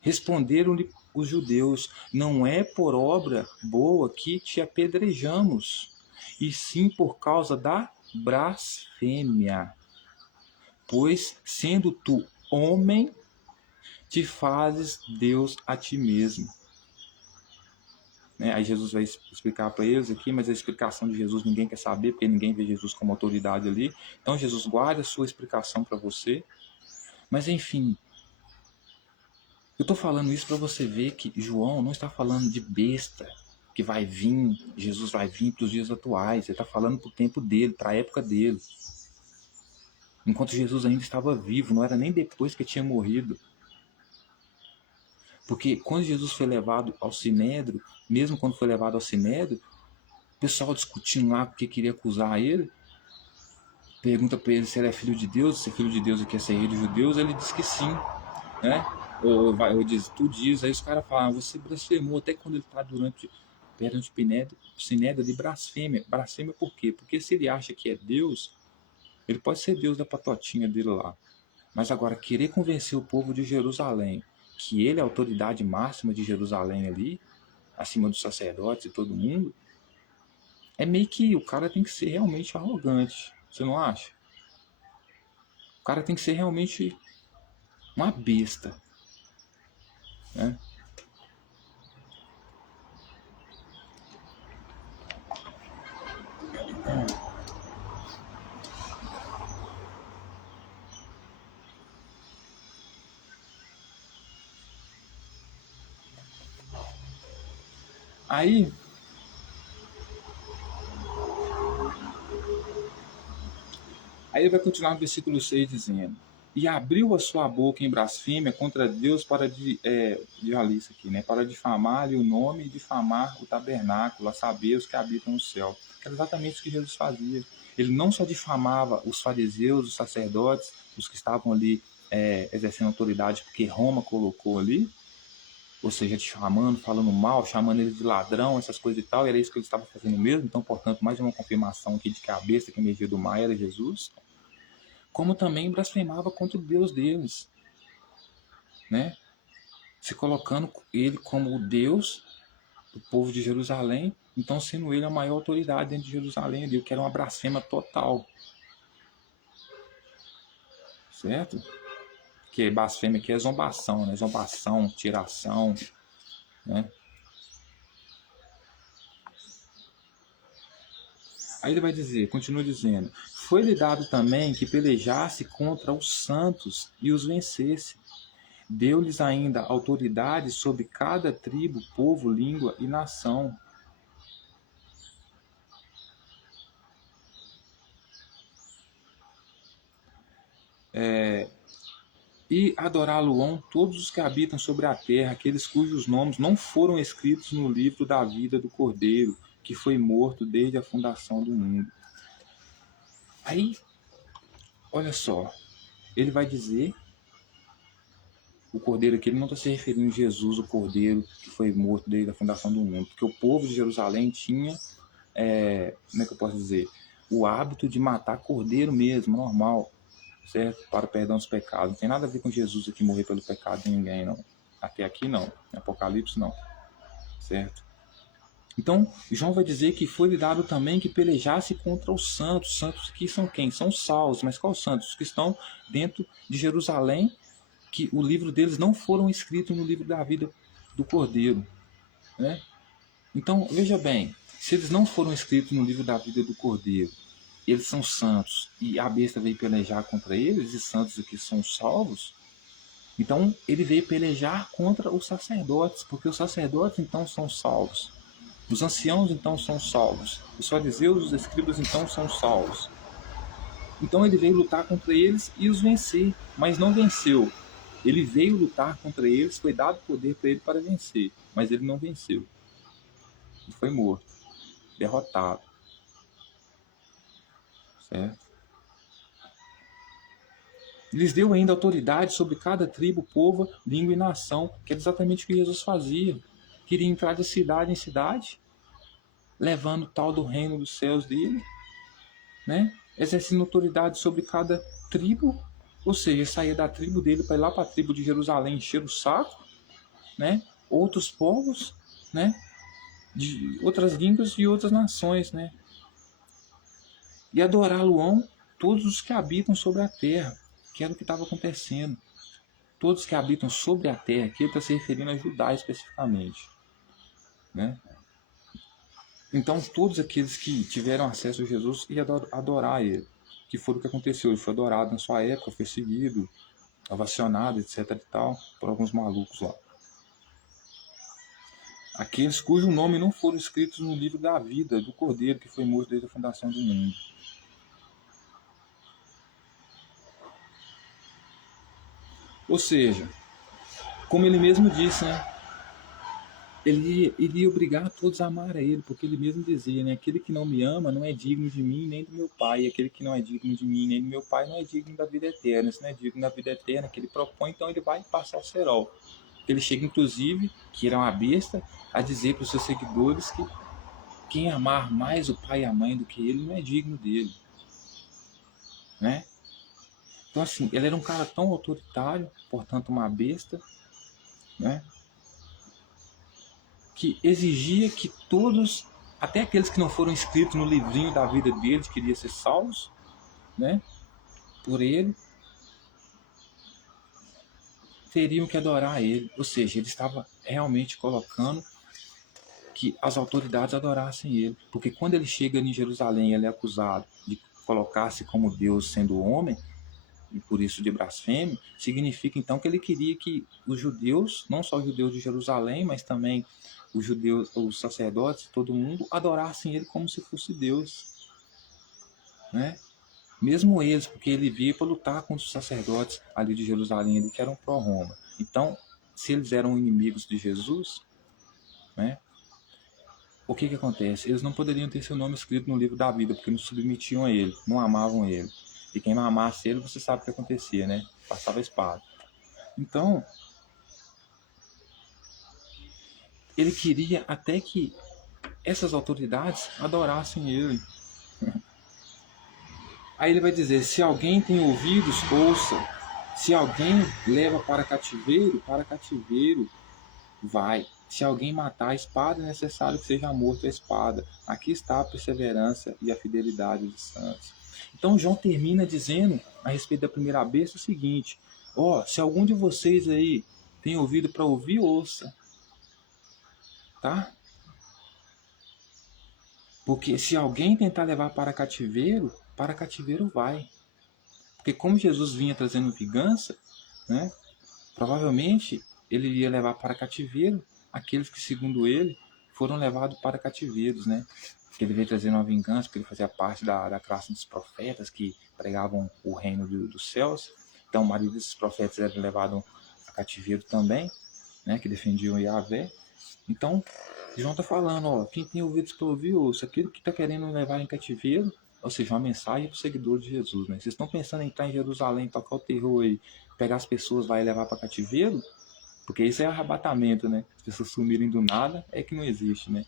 Responderam-lhe os judeus, não é por obra boa que te apedrejamos, e sim por causa da blasfêmia. Pois, sendo tu homem, te fazes Deus a ti mesmo. Aí Jesus vai explicar para eles aqui, mas a explicação de Jesus ninguém quer saber, porque ninguém vê Jesus como autoridade ali. Então Jesus guarda a sua explicação para você. Mas enfim, eu estou falando isso para você ver que João não está falando de besta, que vai vir, Jesus vai vir para os dias atuais. Ele está falando para o tempo dele, para a época dele. Enquanto Jesus ainda estava vivo, não era nem depois que tinha morrido. Porque quando Jesus foi levado ao Sinédrio, mesmo quando foi levado ao Sinédrio, o pessoal discutindo lá porque queria acusar ele, pergunta para ele se ele é filho de Deus, se é filho de Deus e quer ser rei dos judeus, ele diz que sim, né? Ou diz, tu diz, aí os caras falam, você blasfemou, até quando ele está perante o Sinédrio, ele blasfêmia. Blasfêmia por quê? Porque se ele acha que é Deus, ele pode ser Deus da patotinha dele lá. Mas agora, querer convencer o povo de Jerusalém que ele é a autoridade máxima de Jerusalém ali, acima dos sacerdotes e todo mundo, é meio que o cara tem que ser realmente arrogante. Você não acha? O cara tem que ser realmente uma besta, né? Aí ele vai continuar no versículo 6 dizendo: e abriu a sua boca em blasfêmia contra Deus para aqui, né? Para difamar-lhe o nome e difamar o tabernáculo, a saber, os que habitam no céu. Era exatamente o que Jesus fazia. Ele não só difamava os fariseus, os sacerdotes, os que estavam ali exercendo autoridade porque Roma colocou ali, ou seja, difamando, falando mal, chamando eles de ladrão, essas coisas e tal, e era isso que ele estava fazendo mesmo. Então, portanto, mais uma confirmação aqui de que a besta que emergia do mar era Jesus. Como também blasfemava contra o Deus deles, né? Se colocando ele como o Deus do povo de Jerusalém, então sendo ele a maior autoridade dentro de Jerusalém, o que era uma blasfêmia total, certo? Que blasfêmia aqui é zombação, né? Zombação, tiração, né? Aí ele vai dizer, continua dizendo, foi-lhe dado também que pelejasse contra os santos e os vencesse. Deu-lhes ainda autoridade sobre cada tribo, povo, língua e nação. E adorá-lo-ão todos os que habitam sobre a terra, aqueles cujos nomes não foram escritos no livro da vida do Cordeiro, que foi morto desde a fundação do mundo. Aí, olha só, ele vai dizer, o cordeiro aqui, ele não está se referindo a Jesus, o cordeiro que foi morto desde a fundação do mundo, porque o povo de Jerusalém tinha, como é que eu posso dizer, o hábito de matar cordeiro mesmo, normal, certo? Para o perdão dos pecados. Não tem nada a ver com Jesus aqui morrer pelo pecado de ninguém, não. Até aqui não, em Apocalipse não, certo? Então, João vai dizer que foi-lhe dado também que pelejasse contra os santos. Santos que são quem? São os salvos, mas quais santos? Os que estão dentro de Jerusalém, que o livro deles não foram escritos no livro da vida do Cordeiro, né? Então, veja bem, se eles não foram escritos no livro da vida do Cordeiro, eles são santos, e a besta veio pelejar contra eles, e santos aqui são salvos, então ele veio pelejar contra os sacerdotes, porque os sacerdotes então são salvos. Os anciãos então são salvos. Os fariseus, os escribas então são salvos. Então ele veio lutar contra eles e os vencer, mas não venceu. Ele veio lutar contra eles, foi dado poder para ele para vencer, mas ele não venceu. Ele foi morto, derrotado. Certo? Lhes deu ainda autoridade sobre cada tribo, povo, língua e nação, que é exatamente o que Jesus fazia. Queria entrar de cidade em cidade, levando tal do reino dos céus dele, né? Exercendo autoridade sobre cada tribo, ou seja, saía da tribo dele para ir lá para a tribo de Jerusalém encher o saco, né? Outros povos, né? De outras línguas e outras nações, né? E adorá-lo-ão todos os que habitam sobre a terra, que era o que estava acontecendo. Todos que habitam sobre a terra, aqui ele está se referindo a Judá especificamente, né? Então todos aqueles que tiveram acesso a Jesus iam adorar ele, que foi o que aconteceu. Ele foi adorado na sua época, foi seguido, ovacionado, etc. e tal, por alguns malucos lá. Aqueles cujo nome não foram escritos no livro da vida do Cordeiro que foi morto desde a fundação do mundo. Ou seja, como ele mesmo disse, né? Ele iria obrigar a todos a amar a ele, porque ele mesmo dizia, né? Aquele que não me ama não é digno de mim nem do meu Pai, e aquele que não é digno de mim nem do meu Pai não é digno da vida eterna. Se não é digno da vida eterna que ele propõe, então ele vai passar o cerol. Ele chega, inclusive, que era uma besta, a dizer para os seus seguidores que quem amar mais o pai e a mãe do que ele não é digno dele, né? Então, assim, ele era um cara tão autoritário, portanto uma besta, né? Que exigia que todos, até aqueles que não foram inscritos no livrinho da vida deles, queriam ser salvos, né? Por ele, teriam que adorar ele. Ou seja, ele estava realmente colocando que as autoridades adorassem ele. Porque quando ele chega em Jerusalém, ele é acusado de colocar-se como Deus sendo homem, e por isso de blasfêmia, significa então que ele queria que os judeus, não só os judeus de Jerusalém, mas também os judeus, os sacerdotes, todo mundo, adorassem ele como se fosse Deus, né? Mesmo eles, porque ele veio para lutar contra os sacerdotes ali de Jerusalém, que eram pró-Roma. Então, se eles eram inimigos de Jesus, né? O que acontece? Eles não poderiam ter seu nome escrito no livro da vida, porque não submetiam a ele, não amavam ele. E quem não amasse ele, você sabe o que acontecia, né? Passava a espada. Então, ele queria até que essas autoridades adorassem ele. Aí ele vai dizer, se alguém tem ouvidos, ouça. Se alguém leva para cativeiro vai. Se alguém matar a espada, é necessário que seja morto a espada. Aqui está a perseverança e a fidelidade dos santos. Então João termina dizendo, a respeito da primeira besta, o seguinte, se algum de vocês aí tem ouvido para ouvir, ouça. Tá? Porque se alguém tentar levar para cativeiro vai. Porque como Jesus vinha trazendo vingança, né, provavelmente ele iria levar para cativeiro aqueles que, segundo ele, foram levados para cativeiros, né? Que ele veio trazendo uma vingança, porque ele fazia parte da classe dos profetas que pregavam o reino dos céus. Então, a maioria desses profetas eram levados a cativeiro também, né? Que defendiam Yahvé. Então, João está falando, quem tem ouvidos para ouvir, ouça. Aquele que está querendo levar em cativeiro, ou seja, uma mensagem para os seguidores de Jesus, né? Vocês estão pensando em entrar em Jerusalém, tocar o terror e pegar as pessoas lá e levar para cativeiro? Porque isso é arrebatamento, né? As pessoas sumirem do nada é que não existe, né?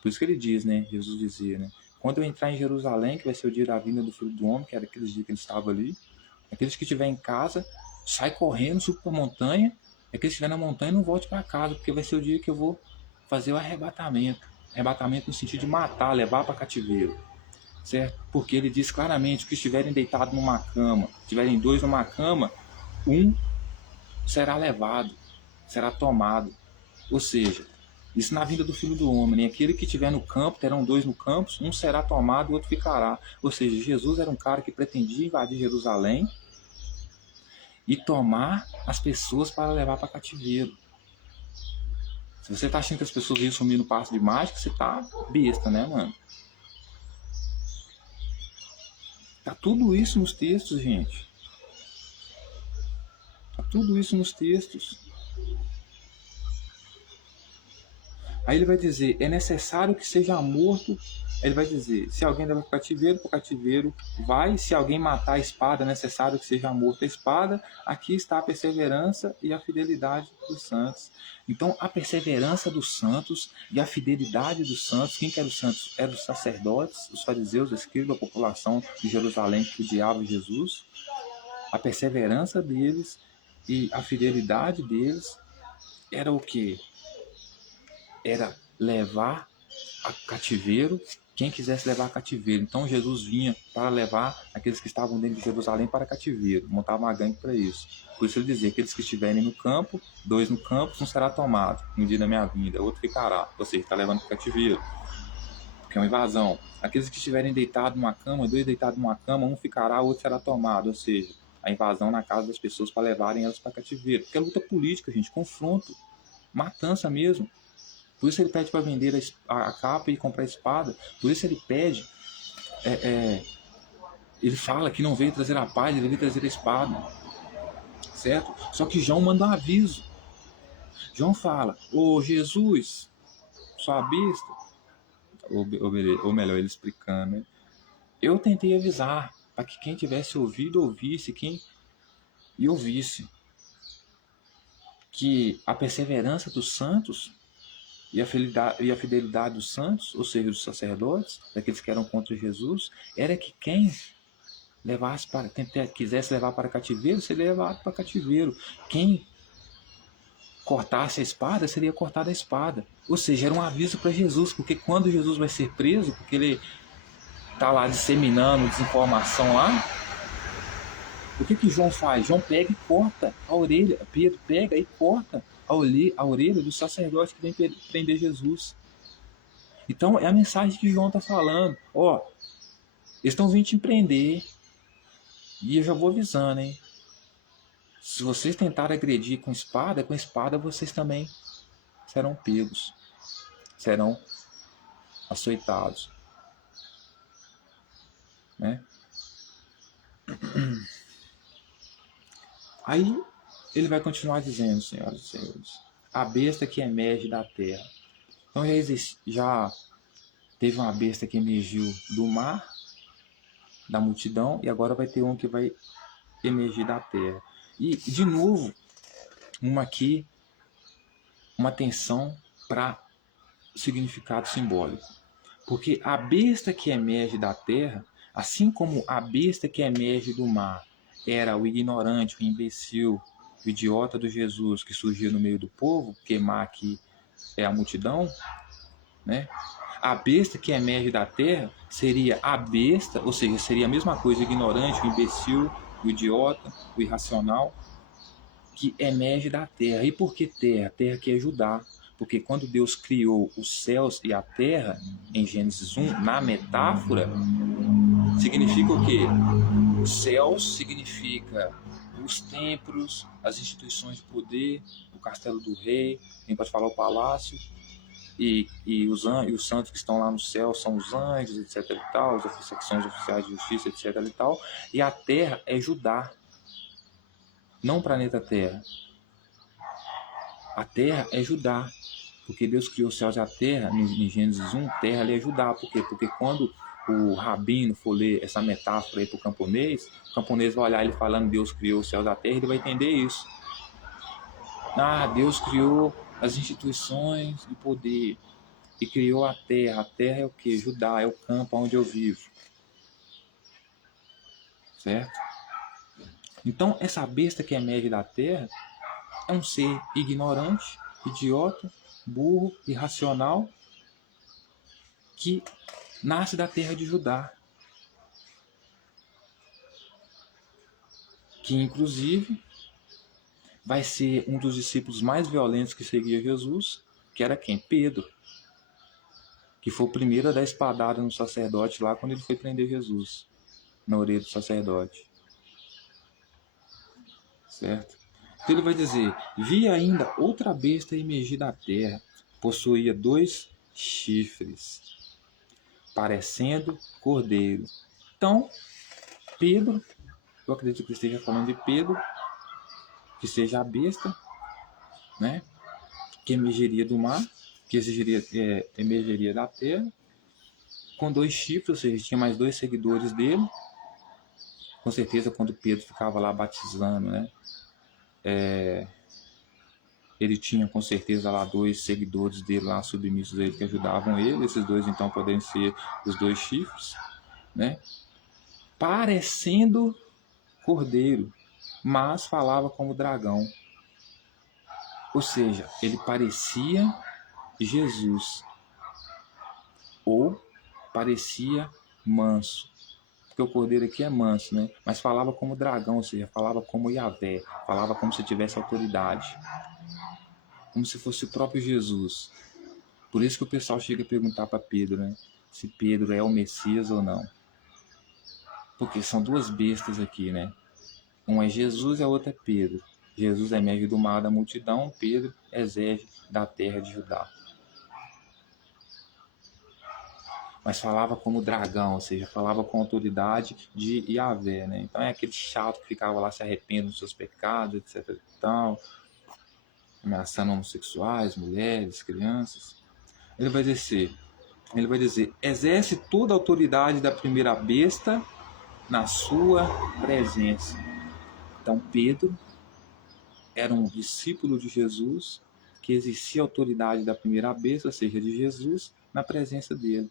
Por isso que ele diz, né? Jesus dizia, né? Quando eu entrar em Jerusalém, que vai ser o dia da vinda do Filho do Homem, que era aqueles dias que ele estava ali, aqueles que estiverem em casa, sai correndo, suba para a montanha, aqueles que estiverem na montanha não volte para casa, porque vai ser o dia que eu vou fazer o arrebatamento. Arrebatamento no sentido de matar, levar para cativeiro. Certo? Porque ele diz claramente que estiverem deitados numa cama, estiverem dois numa cama, um será levado, será tomado. Ou seja, isso na vinda do Filho do Homem, né? Aquele que estiver no campo, terão dois no campo, um será tomado e o outro ficará. Ou seja, Jesus era um cara que pretendia invadir Jerusalém e tomar as pessoas para levar para cativeiro. Se você está achando que as pessoas iam sumir no passo de mágica, você tá besta, né, mano? Tá tudo isso nos textos, gente. Tá tudo isso nos textos. Aí ele vai dizer, é necessário que seja morto. Ele vai dizer, se alguém leva para o cativeiro vai. Se alguém matar a espada, é necessário que seja morto a espada. Aqui está a perseverança e a fidelidade dos santos. Então, a perseverança dos santos e a fidelidade dos santos, quem que era os santos? Eram os sacerdotes, os fariseus, os escribas da população de Jerusalém que odiava Jesus. A perseverança deles e a fidelidade deles era o quê? Era levar a cativeiro quem quisesse levar a cativeiro. Então Jesus vinha para levar aqueles que estavam dentro de Jerusalém para cativeiro, montava uma gangue para isso. Por isso ele dizia, aqueles que estiverem no campo, dois no campo, um será tomado no dia da minha vinda, outro ficará. Ou seja, está levando para cativeiro, porque é uma invasão. Aqueles que estiverem deitados numa cama, dois deitados numa cama, um ficará, outro será tomado. Ou seja, a invasão na casa das pessoas para levarem elas para cativeiro. Porque é luta política, gente, confronto, matança mesmo. Por isso ele pede para vender a capa e comprar a espada. Por isso ele pede, ele fala que não veio trazer a paz, ele veio trazer a espada. Certo? Só que João manda um aviso. João fala, ô Jesus, sua besta. Ou melhor, ele explicando, né? Eu tentei avisar para que quem tivesse ouvido, ouvisse, quem e ouvisse. Que a perseverança dos santos e a fidelidade dos santos, ou seja, dos sacerdotes, daqueles que eram contra Jesus, era que quem levasse para, quem quisesse levar para cativeiro, seria levado para cativeiro. Quem cortasse a espada, seria cortada a espada. Ou seja, era um aviso para Jesus, porque quando Jesus vai ser preso, porque ele está lá disseminando desinformação lá, o que João faz? João pega e corta a orelha, Pedro pega e corta a orelha do sacerdote que vem prender Jesus. Então é a mensagem que João está falando. Ó, eles estão vindo te prender. E eu já vou avisando, hein? Se vocês tentarem agredir com espada vocês também serão pegos. Serão açoitados. Né? Aí ele vai continuar dizendo, senhoras e senhores, a besta que emerge da terra. Então já teve uma besta que emergiu do mar, da multidão, e agora vai ter um que vai emergir da terra. E, de novo, uma atenção para significado simbólico. Porque a besta que emerge da terra, assim como a besta que emerge do mar era o ignorante, o imbecil, o idiota do Jesus que surgiu no meio do povo, porque mar aqui é a multidão, né? A besta que emerge da terra seria a besta, ou seja, seria a mesma coisa, o ignorante, o imbecil, o idiota, o irracional, que emerge da terra. E por que terra? Terra que é Judá. Porque quando Deus criou os céus e a terra, em Gênesis 1, na metáfora, significa o quê? Os céus significa os templos, as instituições de poder, o castelo do rei, quem pode falar o palácio, e os santos que estão lá no céu são os anjos, etc. e tal, que são os oficiais de justiça, etc. e tal. E a terra é Judá, não o planeta Terra. A terra é Judá, porque Deus criou os céus e a terra, em Gênesis 1, terra ali é Judá. Por quê? Porque quando o rabino for ler essa metáfora aí para o camponês vai olhar ele falando Deus criou os céus e a terra, ele vai entender isso. Deus criou as instituições de poder e criou a terra. A terra é o que? Judá, é o campo onde eu vivo. Certo? Então, essa besta que emerge da terra é um ser ignorante, idiota, burro, irracional, que nasce da terra de Judá. Que, inclusive, vai ser um dos discípulos mais violentos que seguia Jesus, que era quem? Pedro. Que foi o primeiro a dar espadada no sacerdote lá quando ele foi prender Jesus, na orelha do sacerdote. Certo? Então ele vai dizer, vi ainda outra besta emergir da terra, possuía 2 chifres, parecendo cordeiro. Então, Pedro, eu acredito que esteja falando de Pedro, que seja a besta, né, que emergeria do mar, que emergeria da terra, com 2 chifres, ou seja, tinha mais 2 seguidores dele. Com certeza, quando Pedro ficava lá batizando, né, ele tinha com certeza lá 2 seguidores dele lá, submissos a ele, que ajudavam ele. Esses 2 então podem ser os 2 chifres, né, parecendo cordeiro, mas falava como dragão. Ou seja, ele parecia Jesus ou parecia manso, porque o cordeiro aqui é manso, né? Mas falava como dragão, ou seja, falava como Yahvé, falava como se tivesse autoridade, como se fosse o próprio Jesus. Por isso que o pessoal chega a perguntar para Pedro, né, se Pedro é o Messias ou não, porque são 2 bestas aqui, né? Um é Jesus e a outra é Pedro. Jesus emerge do mar da multidão, Pedro exerge da terra de Judá. Mas falava como dragão, ou seja, falava com autoridade de Yahvé, né? Então é aquele chato que ficava lá se arrependendo dos seus pecados, etc e tal, ameaçando homossexuais, mulheres, crianças. Ele vai dizer, exerce toda a autoridade da primeira besta na sua presença. Então Pedro era um discípulo de Jesus que exercia a autoridade da primeira besta, ou seja, de Jesus, na presença dele.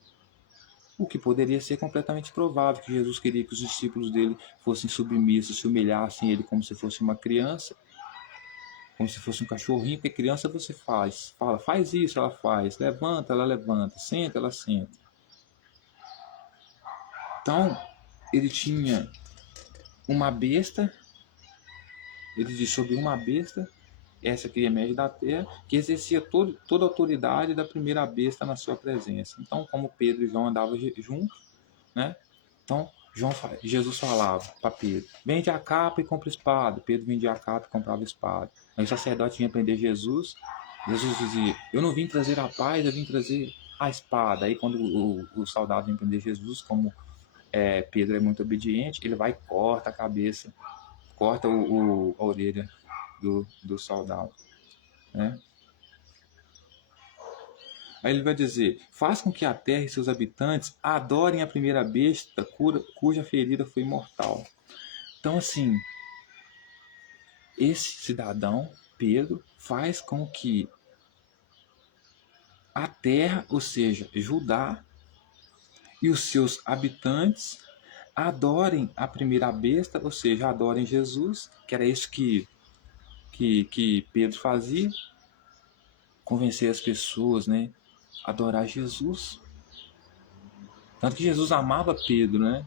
O que poderia ser completamente provável, que Jesus queria que os discípulos dele fossem submissos, se humilhassem ele como se fosse uma criança, como se fosse um cachorrinho, porque criança você fala, faz isso, ela faz, levanta, ela levanta, senta, ela senta. Então, ele tinha uma besta, ele diz sobre uma besta, essa que emerge da terra, que exercia toda a autoridade da primeira besta na sua presença. Então, como Pedro e João andavam juntos, né? Então, Jesus falava para Pedro, vende a capa e compra espada. Pedro vendia a capa e comprava espada. Aí o sacerdote vinha prender Jesus. Jesus dizia, eu não vim trazer a paz, eu vim trazer a espada. Aí quando o soldado vem prender Jesus, como Pedro é muito obediente, ele vai e corta a cabeça, corta a orelha do soldado, né? Aí ele vai dizer, faz com que a terra e seus habitantes adorem a primeira besta cuja ferida foi mortal. Então, assim, esse cidadão, Pedro, faz com que a terra, ou seja, Judá, e os seus habitantes adorem a primeira besta, ou seja, adorem Jesus, que era isso que Pedro fazia, convencer as pessoas, né, a adorar Jesus. Tanto que Jesus amava Pedro, né?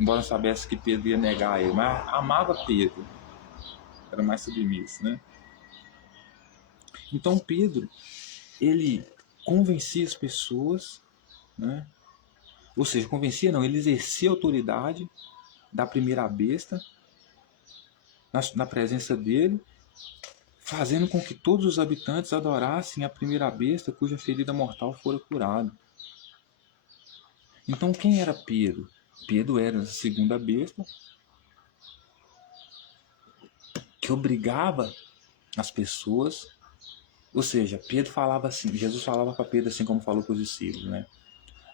Embora soubesse que Pedro ia negar ele, mas amava Pedro. Era mais submisso, né? Então Pedro, ele convencia as pessoas, né? Ou seja, convencia não, ele exercia a autoridade da primeira besta na presença dele, fazendo com que todos os habitantes adorassem a primeira besta cuja ferida mortal fora curada. Então quem era Pedro? Pedro era a segunda besta que obrigava as pessoas, ou seja, Pedro falava assim, Jesus falava para Pedro assim como falou para os discípulos, né?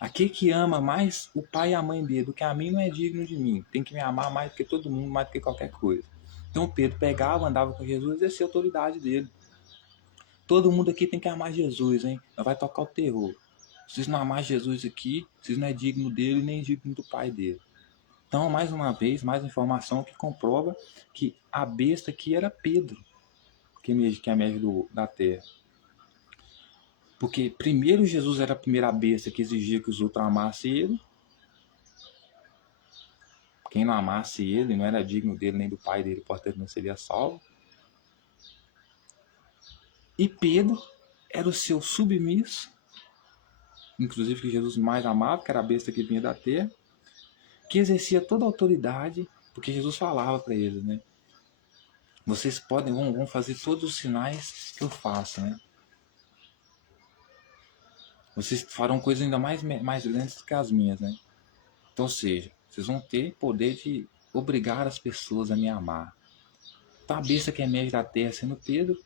Aquele que ama mais o pai e a mãe dele do que a mim não é digno de mim. Tem que me amar mais do que todo mundo, mais do que qualquer coisa. Então Pedro pegava, andava com Jesus e exercia a autoridade dele. Todo mundo aqui tem que amar Jesus, hein? Não vai tocar o terror. Se vocês não amar Jesus aqui, vocês não é digno dele nem digno do pai dele. Então, mais uma vez, mais informação que comprova que a besta aqui era Pedro, que emerge da terra. Porque primeiro Jesus era a primeira besta que exigia que os outros amassem ele. Quem não amasse ele não era digno dele nem do pai dele, portanto não seria salvo. E Pedro era o seu submisso, inclusive que Jesus mais amava, que era a besta que vinha da terra, que exercia toda a autoridade, porque Jesus falava para eles, né? Vocês vão fazer todos os sinais que eu faço, né? Vocês farão coisas ainda mais grandes do que as minhas, né? Então, ou seja, vocês vão ter poder de obrigar as pessoas a me amar. Então, a besta que emerge da terra, sendo Pedro,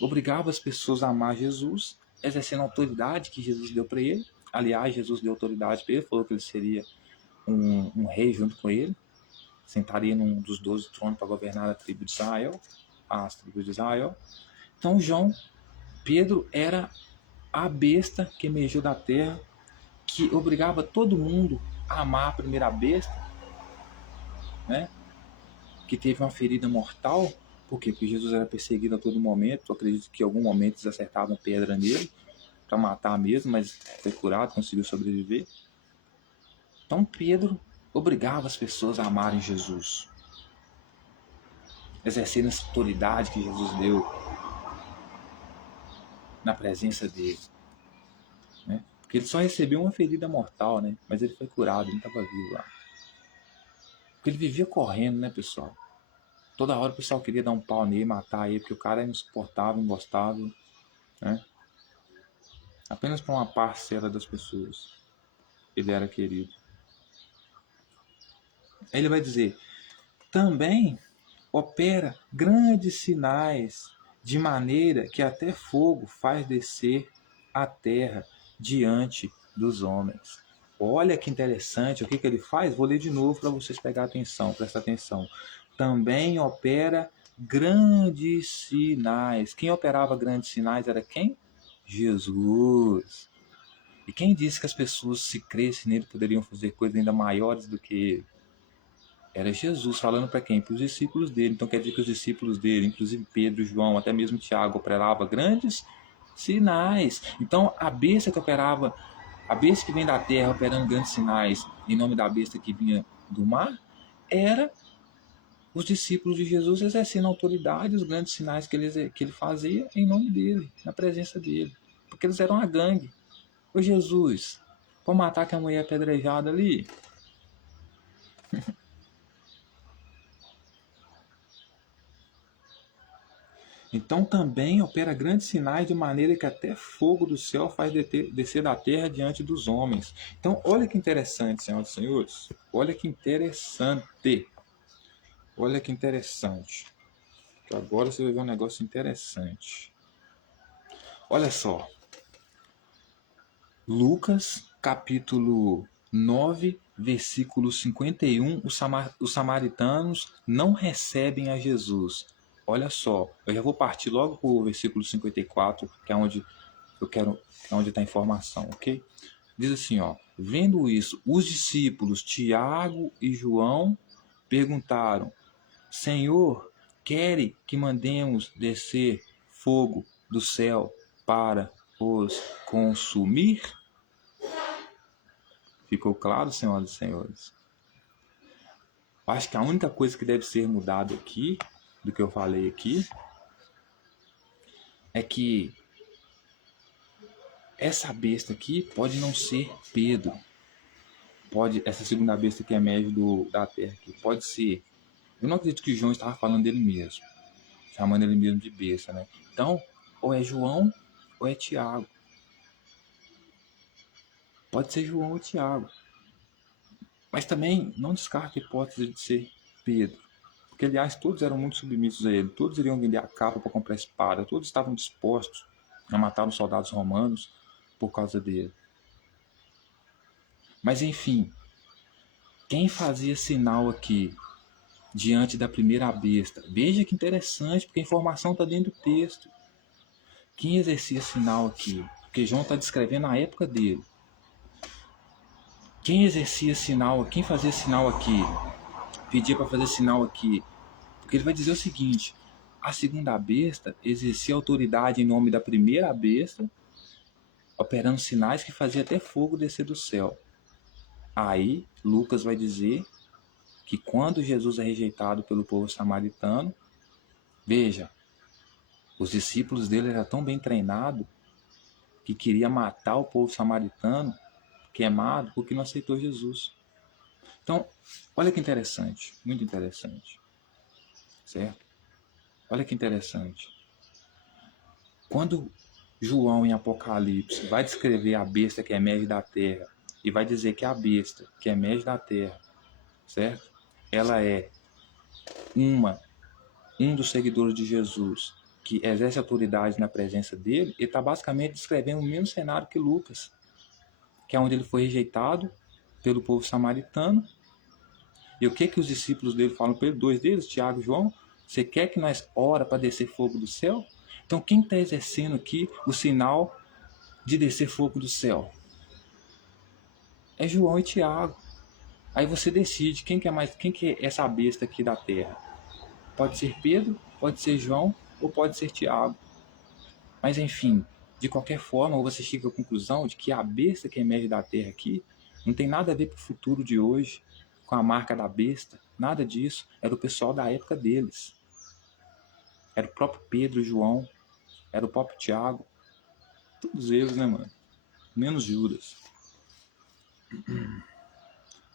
obrigava as pessoas a amar Jesus, exercendo a autoridade que Jesus deu para ele. Aliás, Jesus deu autoridade para ele, falou que ele seria um rei junto com ele, sentaria num dos 12 tronos para governar a tribo de Israel, as tribos de Israel. Então, Pedro era a besta que emergiu da terra, que obrigava todo mundo a amar a primeira besta, né? Que teve uma ferida mortal. Por quê? Porque Jesus era perseguido a todo momento. Eu acredito que em algum momento eles acertavam pedra nele para matar mesmo, mas foi curado, conseguiu sobreviver. Então Pedro obrigava as pessoas a amarem Jesus, exercendo essa autoridade que Jesus deu na presença dele, né? Porque ele só recebeu uma ferida mortal, né? Mas ele foi curado, ele estava vivo lá. Porque ele vivia correndo, né, pessoal? Toda hora o pessoal queria dar um pau nele, matar ele, porque o cara era insuportável, ingostável, né? Apenas para uma parcela das pessoas ele era querido. Aí ele vai dizer, também opera grandes sinais, de maneira que até fogo faz descer a terra diante dos homens. Olha que interessante, o que ele faz? Vou ler de novo para vocês pegarem atenção, prestar atenção. Também opera grandes sinais. Quem operava grandes sinais era quem? Jesus. E quem disse que as pessoas, se crescem nele, poderiam fazer coisas ainda maiores do que ele? Era Jesus falando para quem? Para os discípulos dele. Então quer dizer que os discípulos dele, inclusive Pedro, João, até mesmo Tiago, operavam grandes sinais. Então a besta que operava, a besta que vem da terra operando grandes sinais, em nome da besta que vinha do mar, era os discípulos de Jesus exercendo a autoridade, os grandes sinais que ele fazia em nome dele, na presença dele. Porque eles eram uma gangue. Ô Jesus, vou matar aquela mulher apedrejada ali. Então também opera grandes sinais, de maneira que até fogo do céu faz descer da terra diante dos homens. Então olha que interessante, senhoras e senhores. Olha que interessante. Olha que interessante. Agora você vai ver um negócio interessante. Olha só. Lucas, capítulo 9, versículo 51, os samaritanos não recebem a Jesus. Olha só, eu já vou partir logo para o versículo 54, que é onde eu quero, é onde está a informação, ok? Diz assim, ó, vendo isso, os discípulos Tiago e João perguntaram, Senhor, quere que mandemos descer fogo do céu para os consumir? Ficou claro, senhoras e senhores? Acho que a única coisa que deve ser mudada aqui, do que eu falei aqui, é que essa besta aqui pode não ser Pedro. Essa segunda besta que emerge da terra aqui, pode ser. Eu não acredito que João estava falando dele mesmo, chamando ele mesmo de besta, né? Então, ou é João ou é Tiago. Pode ser João ou Tiago. Mas também não descarta a hipótese de ser Pedro. Porque, aliás, todos eram muito submissos a ele. Todos iriam vender a capa para comprar espada. Todos estavam dispostos a matar os soldados romanos por causa dele. Mas enfim, quem fazia sinal aqui diante da primeira besta? Veja que interessante, porque a informação está dentro do texto. Quem exercia sinal aqui? Porque João está descrevendo a época dele. Quem exercia sinal, quem fazia sinal aqui? Pedia para fazer sinal aqui. Porque ele vai dizer o seguinte: a segunda besta exercia autoridade em nome da primeira besta, operando sinais que fazia até fogo descer do céu. Aí, Lucas vai dizer que quando Jesus é rejeitado pelo povo samaritano, veja, os discípulos dele eram tão bem treinados que queria matar o povo samaritano, queimado, porque não aceitou Jesus. Então, olha que interessante, muito interessante, certo? Olha que interessante. Quando João, em Apocalipse, vai descrever a besta que emerge da terra, e vai dizer que a besta que emerge da terra, certo? Ela é um dos seguidores de Jesus, que exerce autoridade na presença dele, ele está basicamente descrevendo o mesmo cenário que Lucas, que é onde ele foi rejeitado pelo povo samaritano. E o que os discípulos dele falam para ele? Dois deles, Tiago e João: você quer que nós ora para descer fogo do céu? Então quem está exercendo aqui o sinal de descer fogo do céu? É João e Tiago. Aí você decide quem que é essa besta aqui da terra. Pode ser Pedro, pode ser João ou pode ser Tiago. Mas enfim, de qualquer forma, você chega à conclusão de que a besta que emerge da terra aqui não tem nada a ver com o futuro de hoje, com a marca da besta, nada disso. Era o pessoal da época deles. Era o próprio Pedro e João, era o próprio Tiago. Todos eles, né, mano? Menos Judas.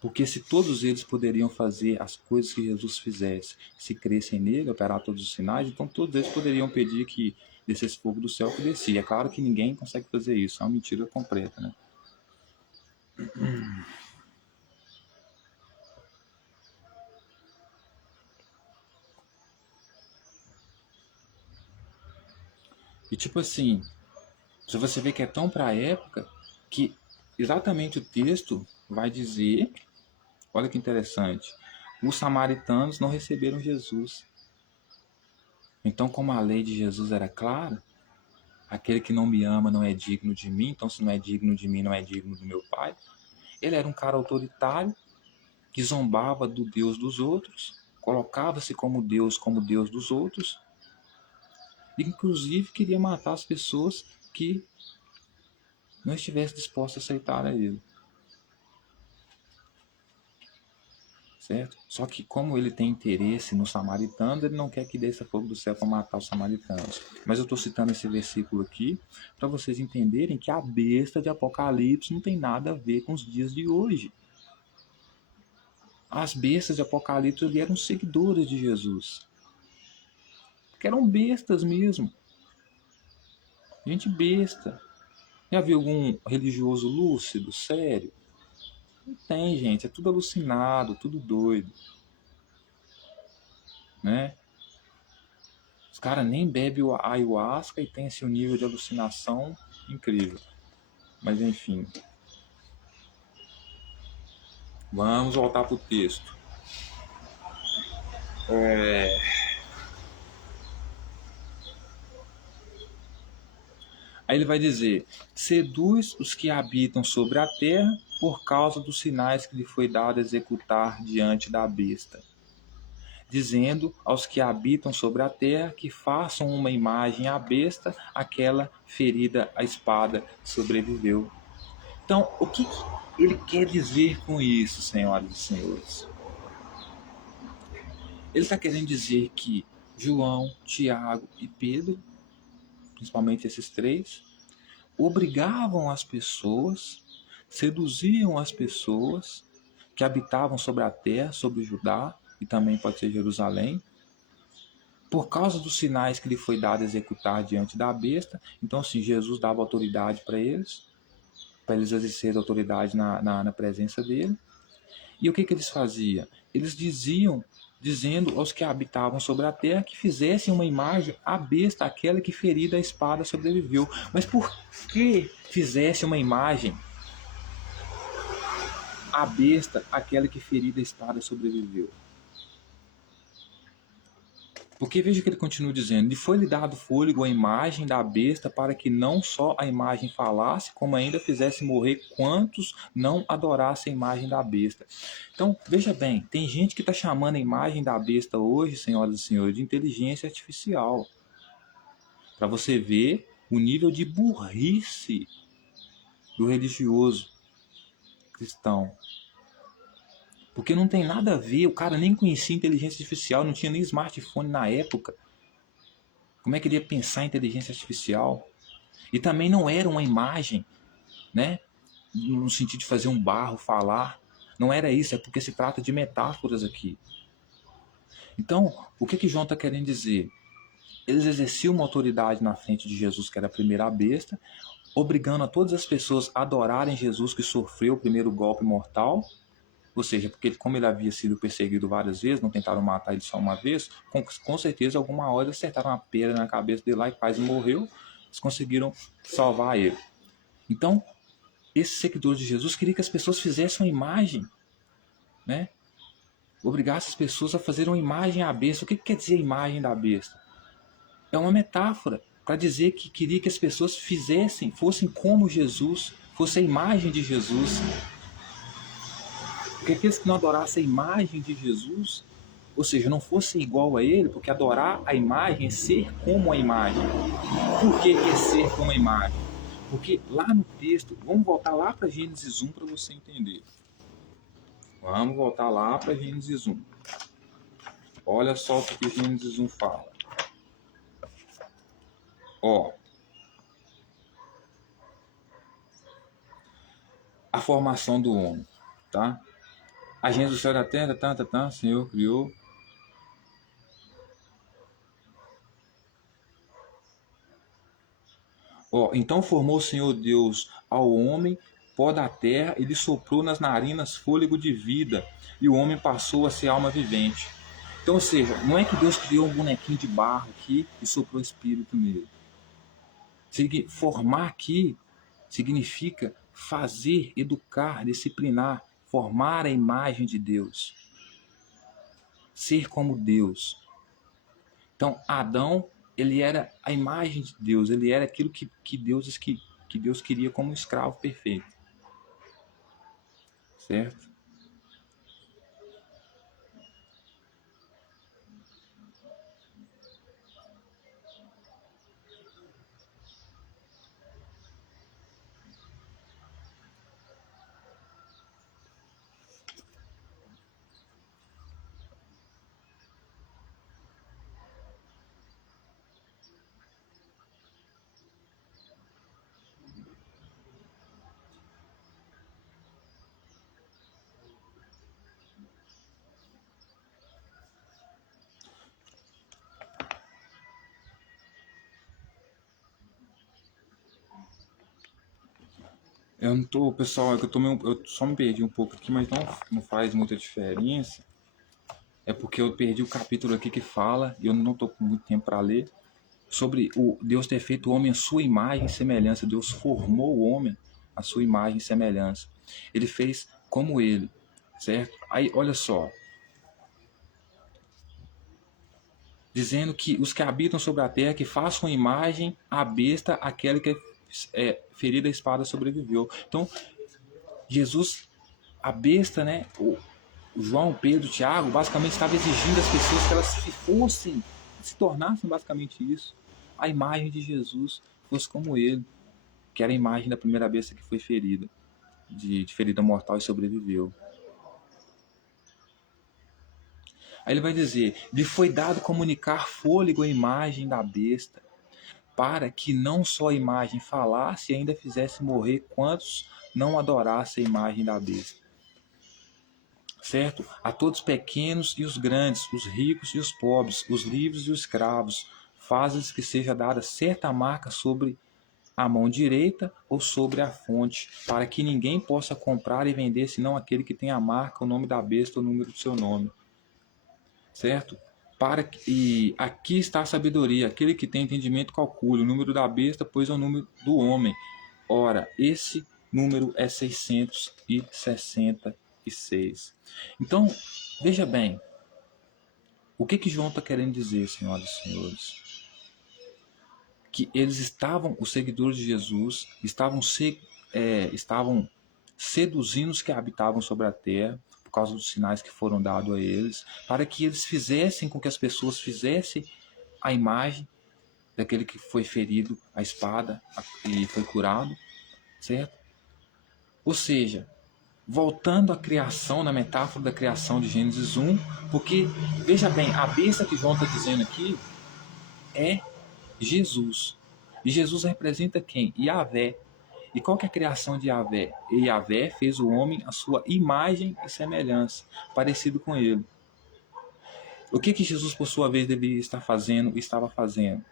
Porque se todos eles poderiam fazer as coisas que Jesus fizesse, se crescem nele, operar todos os sinais, então todos eles poderiam pedir que descesse fogo do céu que descia. É claro que ninguém consegue fazer isso, é uma mentira completa, né? E tipo assim, se você vê que é tão para a época, que exatamente o texto vai dizer, olha que interessante, os samaritanos não receberam Jesus. Então, como a lei de Jesus era clara, aquele que não me ama não é digno de mim, então se não é digno de mim, não é digno do meu Pai. Ele era um cara autoritário, que zombava do Deus dos outros, colocava-se como Deus dos outros, e inclusive queria matar as pessoas que não estivessem dispostas a aceitar a ele. Certo? Só que como ele tem interesse nos samaritanos, ele não quer que desça fogo do céu para matar os samaritanos. Mas eu estou citando esse versículo aqui para vocês entenderem que a besta de Apocalipse não tem nada a ver com os dias de hoje. As bestas de Apocalipse ali eram seguidores de Jesus. Que eram bestas mesmo. Gente besta. Já viu algum religioso lúcido, sério? Não tem, gente. É tudo alucinado, tudo doido. Né? Os caras nem bebem o ayahuasca e tem esse nível de alucinação incrível. Mas enfim. Vamos voltar pro texto. Aí ele vai dizer: seduz os que habitam sobre a terra por causa dos sinais que lhe foi dado executar diante da besta, dizendo aos que habitam sobre a terra que façam uma imagem à besta, aquela ferida a espada sobreviveu. Então, o que ele quer dizer com isso, senhoras e senhores? Ele está querendo dizer que João, Tiago e Pedro, principalmente esses três, obrigavam as pessoas, seduziam as pessoas que habitavam sobre a terra, sobre Judá, e também pode ser Jerusalém, por causa dos sinais que lhe foi dado executar diante da besta. Então, assim, Jesus dava autoridade para eles exercerem autoridade na presença dele. E o que eles faziam? Eles dizendo aos que habitavam sobre a terra que fizessem uma imagem à besta, aquela que ferida a espada sobreviveu. Mas por que fizesse uma imagem a besta, aquela que ferida a espada sobreviveu. Porque veja que ele continua dizendo: e foi-lhe dado fôlego à imagem da besta, para que não só a imagem falasse, como ainda fizesse morrer quantos não adorassem a imagem da besta. Então, veja bem, tem gente que está chamando a imagem da besta hoje, senhoras e senhores, de inteligência artificial. Para você ver o nível de burrice do religioso cristão. Porque não tem nada a ver, o cara nem conhecia inteligência artificial, não tinha nem smartphone na época. Como é que ele ia pensar em inteligência artificial? E também não era uma imagem, né? No sentido de fazer um barro falar. Não era isso, é porque se trata de metáforas aqui. Então, o que João está querendo dizer? Eles exerciam uma autoridade na frente de Jesus, que era a primeira besta, obrigando a todas as pessoas a adorarem Jesus, que sofreu o primeiro golpe mortal. Ou seja, porque como ele havia sido perseguido várias vezes, não tentaram matar ele só uma vez, com certeza alguma hora acertaram uma pedra na cabeça dele lá e quase morreu, eles conseguiram salvar ele. Então, esses seguidores de Jesus queriam que as pessoas fizessem uma imagem, né? Obrigassem as pessoas a fazer uma imagem à besta. O que quer dizer a imagem da besta? É uma metáfora para dizer que queria que as pessoas fizessem, fossem como Jesus, fosse a imagem de Jesus. Porque aqueles que não adorassem a imagem de Jesus, ou seja, não fossem igual a ele, porque adorar a imagem é ser como a imagem. Por que é ser como a imagem? Porque lá no texto, vamos voltar lá para Gênesis 1 para você entender. Vamos voltar lá para Gênesis 1. Olha só o que Gênesis 1 fala. Ó, a formação do homem, tá? A gente do céu da terra, o Senhor criou. Ó, então formou o Senhor Deus ao homem, pó da terra, e lhe soprou nas narinas fôlego de vida, e o homem passou a ser alma vivente. Então, ou seja, não é que Deus criou um bonequinho de barro aqui e soprou espírito nele. Formar aqui significa fazer, educar, disciplinar, formar a imagem de Deus. Ser como Deus. Então, Adão, ele era a imagem de Deus, ele era aquilo que Deus queria como um escravo perfeito. Certo? Eu não tô, pessoal, é que eu só me perdi um pouco aqui, mas não faz muita diferença. É porque eu perdi o capítulo aqui que fala, e eu não estou com muito tempo para ler, sobre o Deus ter feito o homem à sua imagem e semelhança. Deus formou o homem à sua imagem e semelhança. Ele fez como ele, certo? Aí, olha só. Dizendo que os que habitam sobre a terra, que façam imagem à besta, aquela que ferida a espada sobreviveu. Então, Jesus, a besta, né? O João, Pedro, Tiago, basicamente estava exigindo das pessoas que elas se tornassem basicamente isso. A imagem de Jesus fosse como ele, que era a imagem da primeira besta que foi ferida, de ferida mortal e sobreviveu. Aí ele vai dizer: lhe foi dado comunicar fôlego à imagem da besta, para que não só a imagem falasse e ainda fizesse morrer quantos não adorassem a imagem da besta. Certo? A todos pequenos e os grandes, os ricos e os pobres, os livres e os escravos, faz-lhes que seja dada certa marca sobre a mão direita ou sobre a fonte, para que ninguém possa comprar e vender senão aquele que tem a marca, o nome da besta, o número do seu nome. Certo? E aqui está a sabedoria, aquele que tem entendimento calcule o número da besta, pois é o número do homem. Ora, esse número é 666. Então, veja bem, o que João está querendo dizer, senhoras e senhores? Que eles os seguidores de Jesus, estavam seduzindo os que habitavam sobre a terra, por causa dos sinais que foram dados a eles, para que eles fizessem com que as pessoas fizessem a imagem daquele que foi ferido à espada e foi curado, certo? Ou seja, voltando à criação, na metáfora da criação de Gênesis 1, porque, veja bem, a besta que João está dizendo aqui é Jesus. E Jesus representa quem? Yahvé. E qual que é a criação de Yahvé? E Yahvé fez o homem à sua imagem e semelhança, parecido com ele. O que Jesus, por sua vez, deveria estar fazendo e estava fazendo?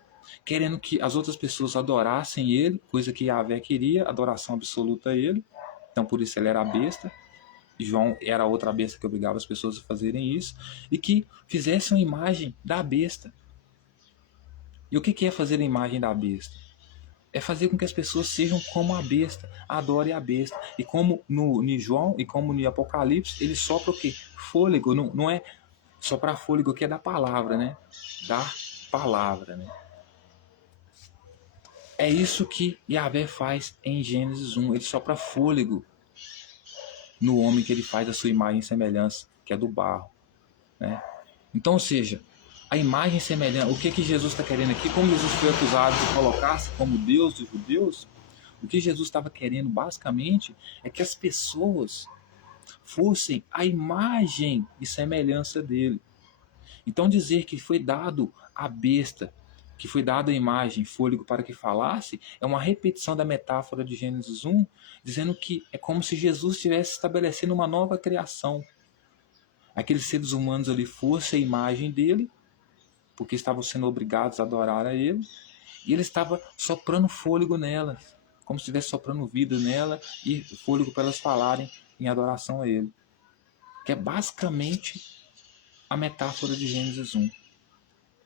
Querendo que as outras pessoas adorassem ele, coisa que Yahvé queria, adoração absoluta a ele. Então, por isso ele era a besta. E João era a outra besta que obrigava as pessoas a fazerem isso. E que fizessem uma imagem da besta. E o que é fazer a imagem da besta? É fazer com que as pessoas sejam como a besta, adorem a besta. E como no João e como no Apocalipse, ele sopra o quê? Fôlego. Não é soprar fôlego que é da palavra, né? Da palavra, né? É isso que Yahvé faz em Gênesis 1. Ele sopra fôlego no homem que ele faz a sua imagem e semelhança, que é do barro, né? Então, ou seja, a imagem e semelhança, o que Jesus está querendo aqui, como Jesus foi acusado de colocar-se como Deus dos judeus, o que Jesus estava querendo basicamente é que as pessoas fossem a imagem e semelhança dele. Então dizer que foi dado a besta, que foi dada a imagem, fôlego para que falasse, é uma repetição da metáfora de Gênesis 1, dizendo que é como se Jesus estivesse estabelecendo uma nova criação. Aqueles seres humanos ali fossem a imagem dele, porque estavam sendo obrigados a adorar a ele, e ele estava soprando fôlego nelas, como se estivesse soprando vida nela e fôlego para elas falarem em adoração a ele. Que é basicamente a metáfora de Gênesis 1.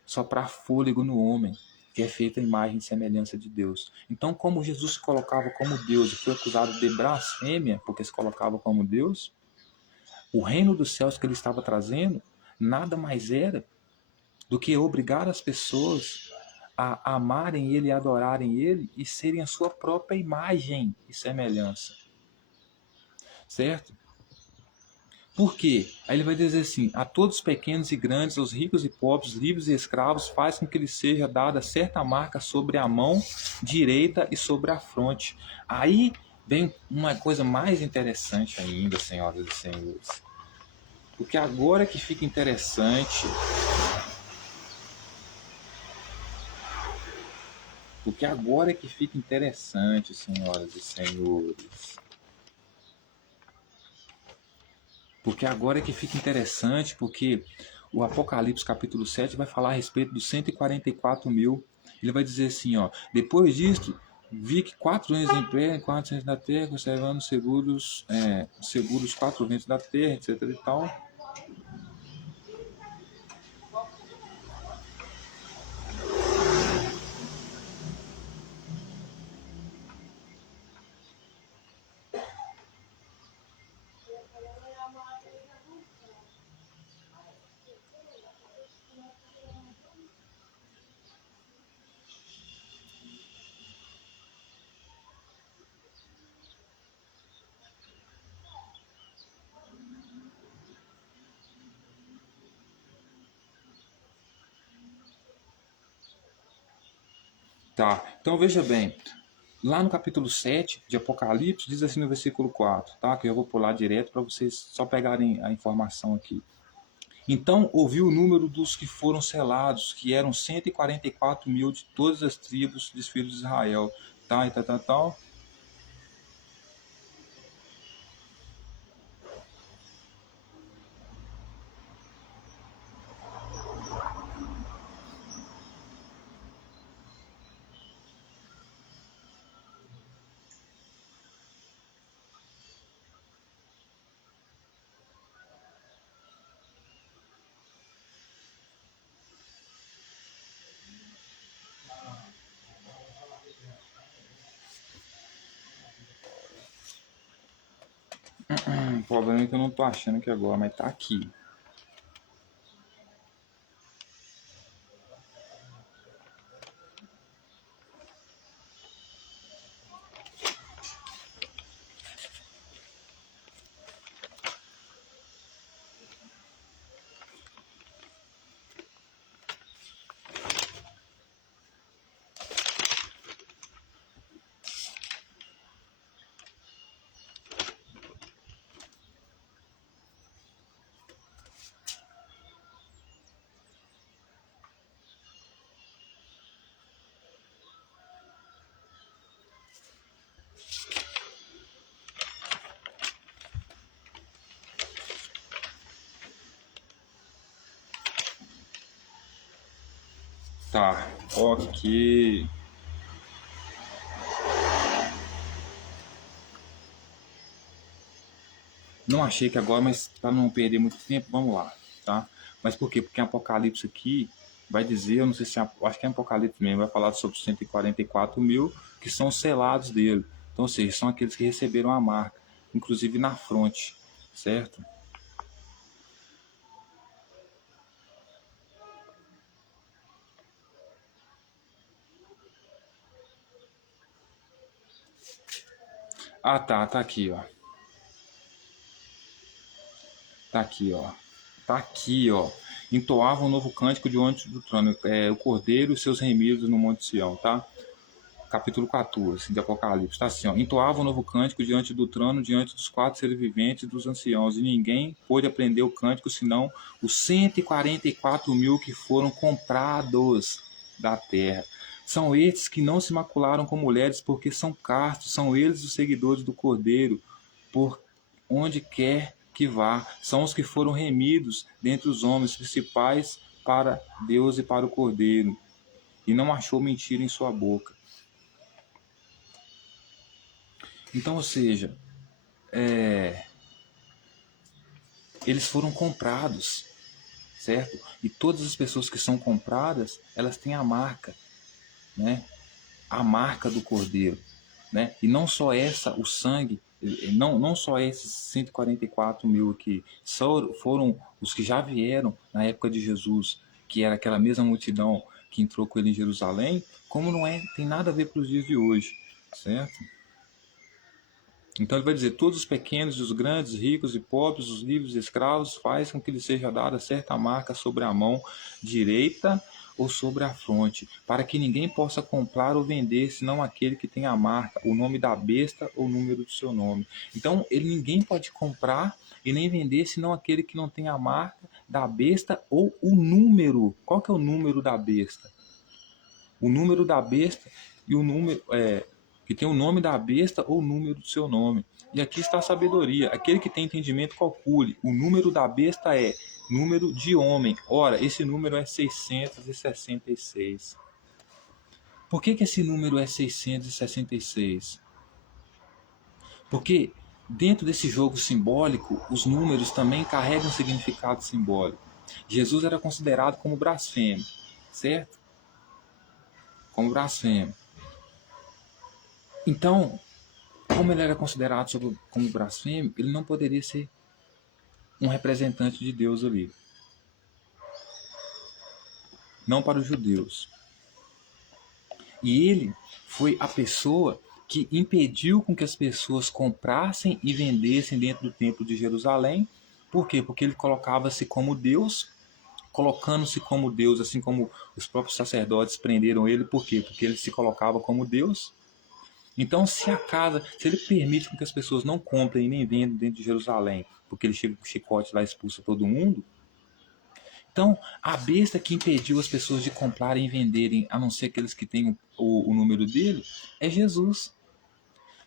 Soprar fôlego no homem, que é feita a imagem e semelhança de Deus. Então, como Jesus se colocava como Deus e foi acusado de blasfêmia, porque se colocava como Deus, o reino dos céus que ele estava trazendo nada mais era do que obrigar as pessoas a amarem ele, a adorarem ele e serem a sua própria imagem e semelhança. Certo? Por quê? Aí ele vai dizer assim: a todos pequenos e grandes, aos ricos e pobres, livres e escravos, faz com que lhe seja dada certa marca sobre a mão direita e sobre a fronte. Aí vem uma coisa mais interessante ainda, senhoras e senhores. Porque agora que fica interessante. Porque agora que fica interessante, senhoras e senhores. Porque agora é que fica interessante, porque o Apocalipse capítulo 7 vai falar a respeito dos 144 mil. Ele vai dizer assim, ó: depois disto, vi que 4 anjos em pé, 4 anjos da terra, conservando seguros, seguros 4 ventos da terra, etc e tal. Tá, então veja bem, lá no capítulo 7 de Apocalipse, diz assim no versículo 4, tá? Que eu vou pular direto para vocês só pegarem a informação aqui. Então ouvi o número dos que foram selados, que eram 144 mil de todas as tribos dos filhos de Israel. Tá, e tal. O problema é que eu não tô achando aqui agora, mas tá aqui. Tá, ok. Não achei que agora, mas para não perder muito tempo, vamos lá, tá? Mas por quê? Porque Apocalipse aqui vai dizer, eu não sei se acho que é Apocalipse mesmo, vai falar sobre os 144 mil que são selados dele. Então, ou seja, são aqueles que receberam a marca, inclusive na fronte, certo? Ah, tá aqui, ó. Tá aqui, ó. Tá aqui, ó. Entoava um novo cântico diante do trono, o Cordeiro e seus remidos no Monte Sião, tá? Capítulo 14 de Apocalipse, está assim, ó, entoava um novo cântico diante do trono, diante dos quatro seres viventes e dos anciãos, e ninguém pôde aprender o cântico, senão os 144 mil que foram comprados da terra. São estes que não se macularam com mulheres, porque são castos, são eles os seguidores do Cordeiro, por onde quer que vá. São os que foram remidos dentre os homens principais para Deus e para o Cordeiro, e não achou mentira em sua boca. Então, ou seja, eles foram comprados, certo? E todas as pessoas que são compradas, elas têm a marca, né? A marca do Cordeiro, né? E não só essa, o sangue, não só esses 144 mil aqui, foram os que já vieram na época de Jesus, que era aquela mesma multidão que entrou com ele em Jerusalém, como não é, tem nada a ver para os dias de hoje, certo? Então ele vai dizer, todos os pequenos e os grandes, ricos e pobres, os livres e escravos, faz com que lhe seja dada certa marca sobre a mão direita ou sobre a fronte, para que ninguém possa comprar ou vender, senão aquele que tem a marca, o nome da besta ou o número do seu nome. Então ninguém pode comprar e nem vender, senão aquele que não tem a marca da besta ou o número. Qual que é o número da besta? O número da besta e o número que tem o nome da besta ou o número do seu nome. E aqui está a sabedoria. Aquele que tem entendimento, calcule. O número da besta é número de homem. Ora, esse número é 666. Por que esse número é 666? Porque dentro desse jogo simbólico, os números também carregam significado simbólico. Jesus era considerado como blasfemo, certo? Como blasfemo. Então, como ele era considerado como blasfemo, ele não poderia ser um representante de Deus ali. Não para os judeus. E ele foi a pessoa que impediu com que as pessoas comprassem e vendessem dentro do templo de Jerusalém. Por quê? Porque ele colocava-se como Deus, colocando-se como Deus, assim como os próprios sacerdotes prenderam ele. Por quê? Porque ele se colocava como Deus. Então, se ele permite que as pessoas não comprem e nem vendam dentro de Jerusalém, porque ele chega com o chicote lá e expulsa todo mundo, então a besta que impediu as pessoas de comprarem e venderem, a não ser aqueles que têm o número dele, é Jesus.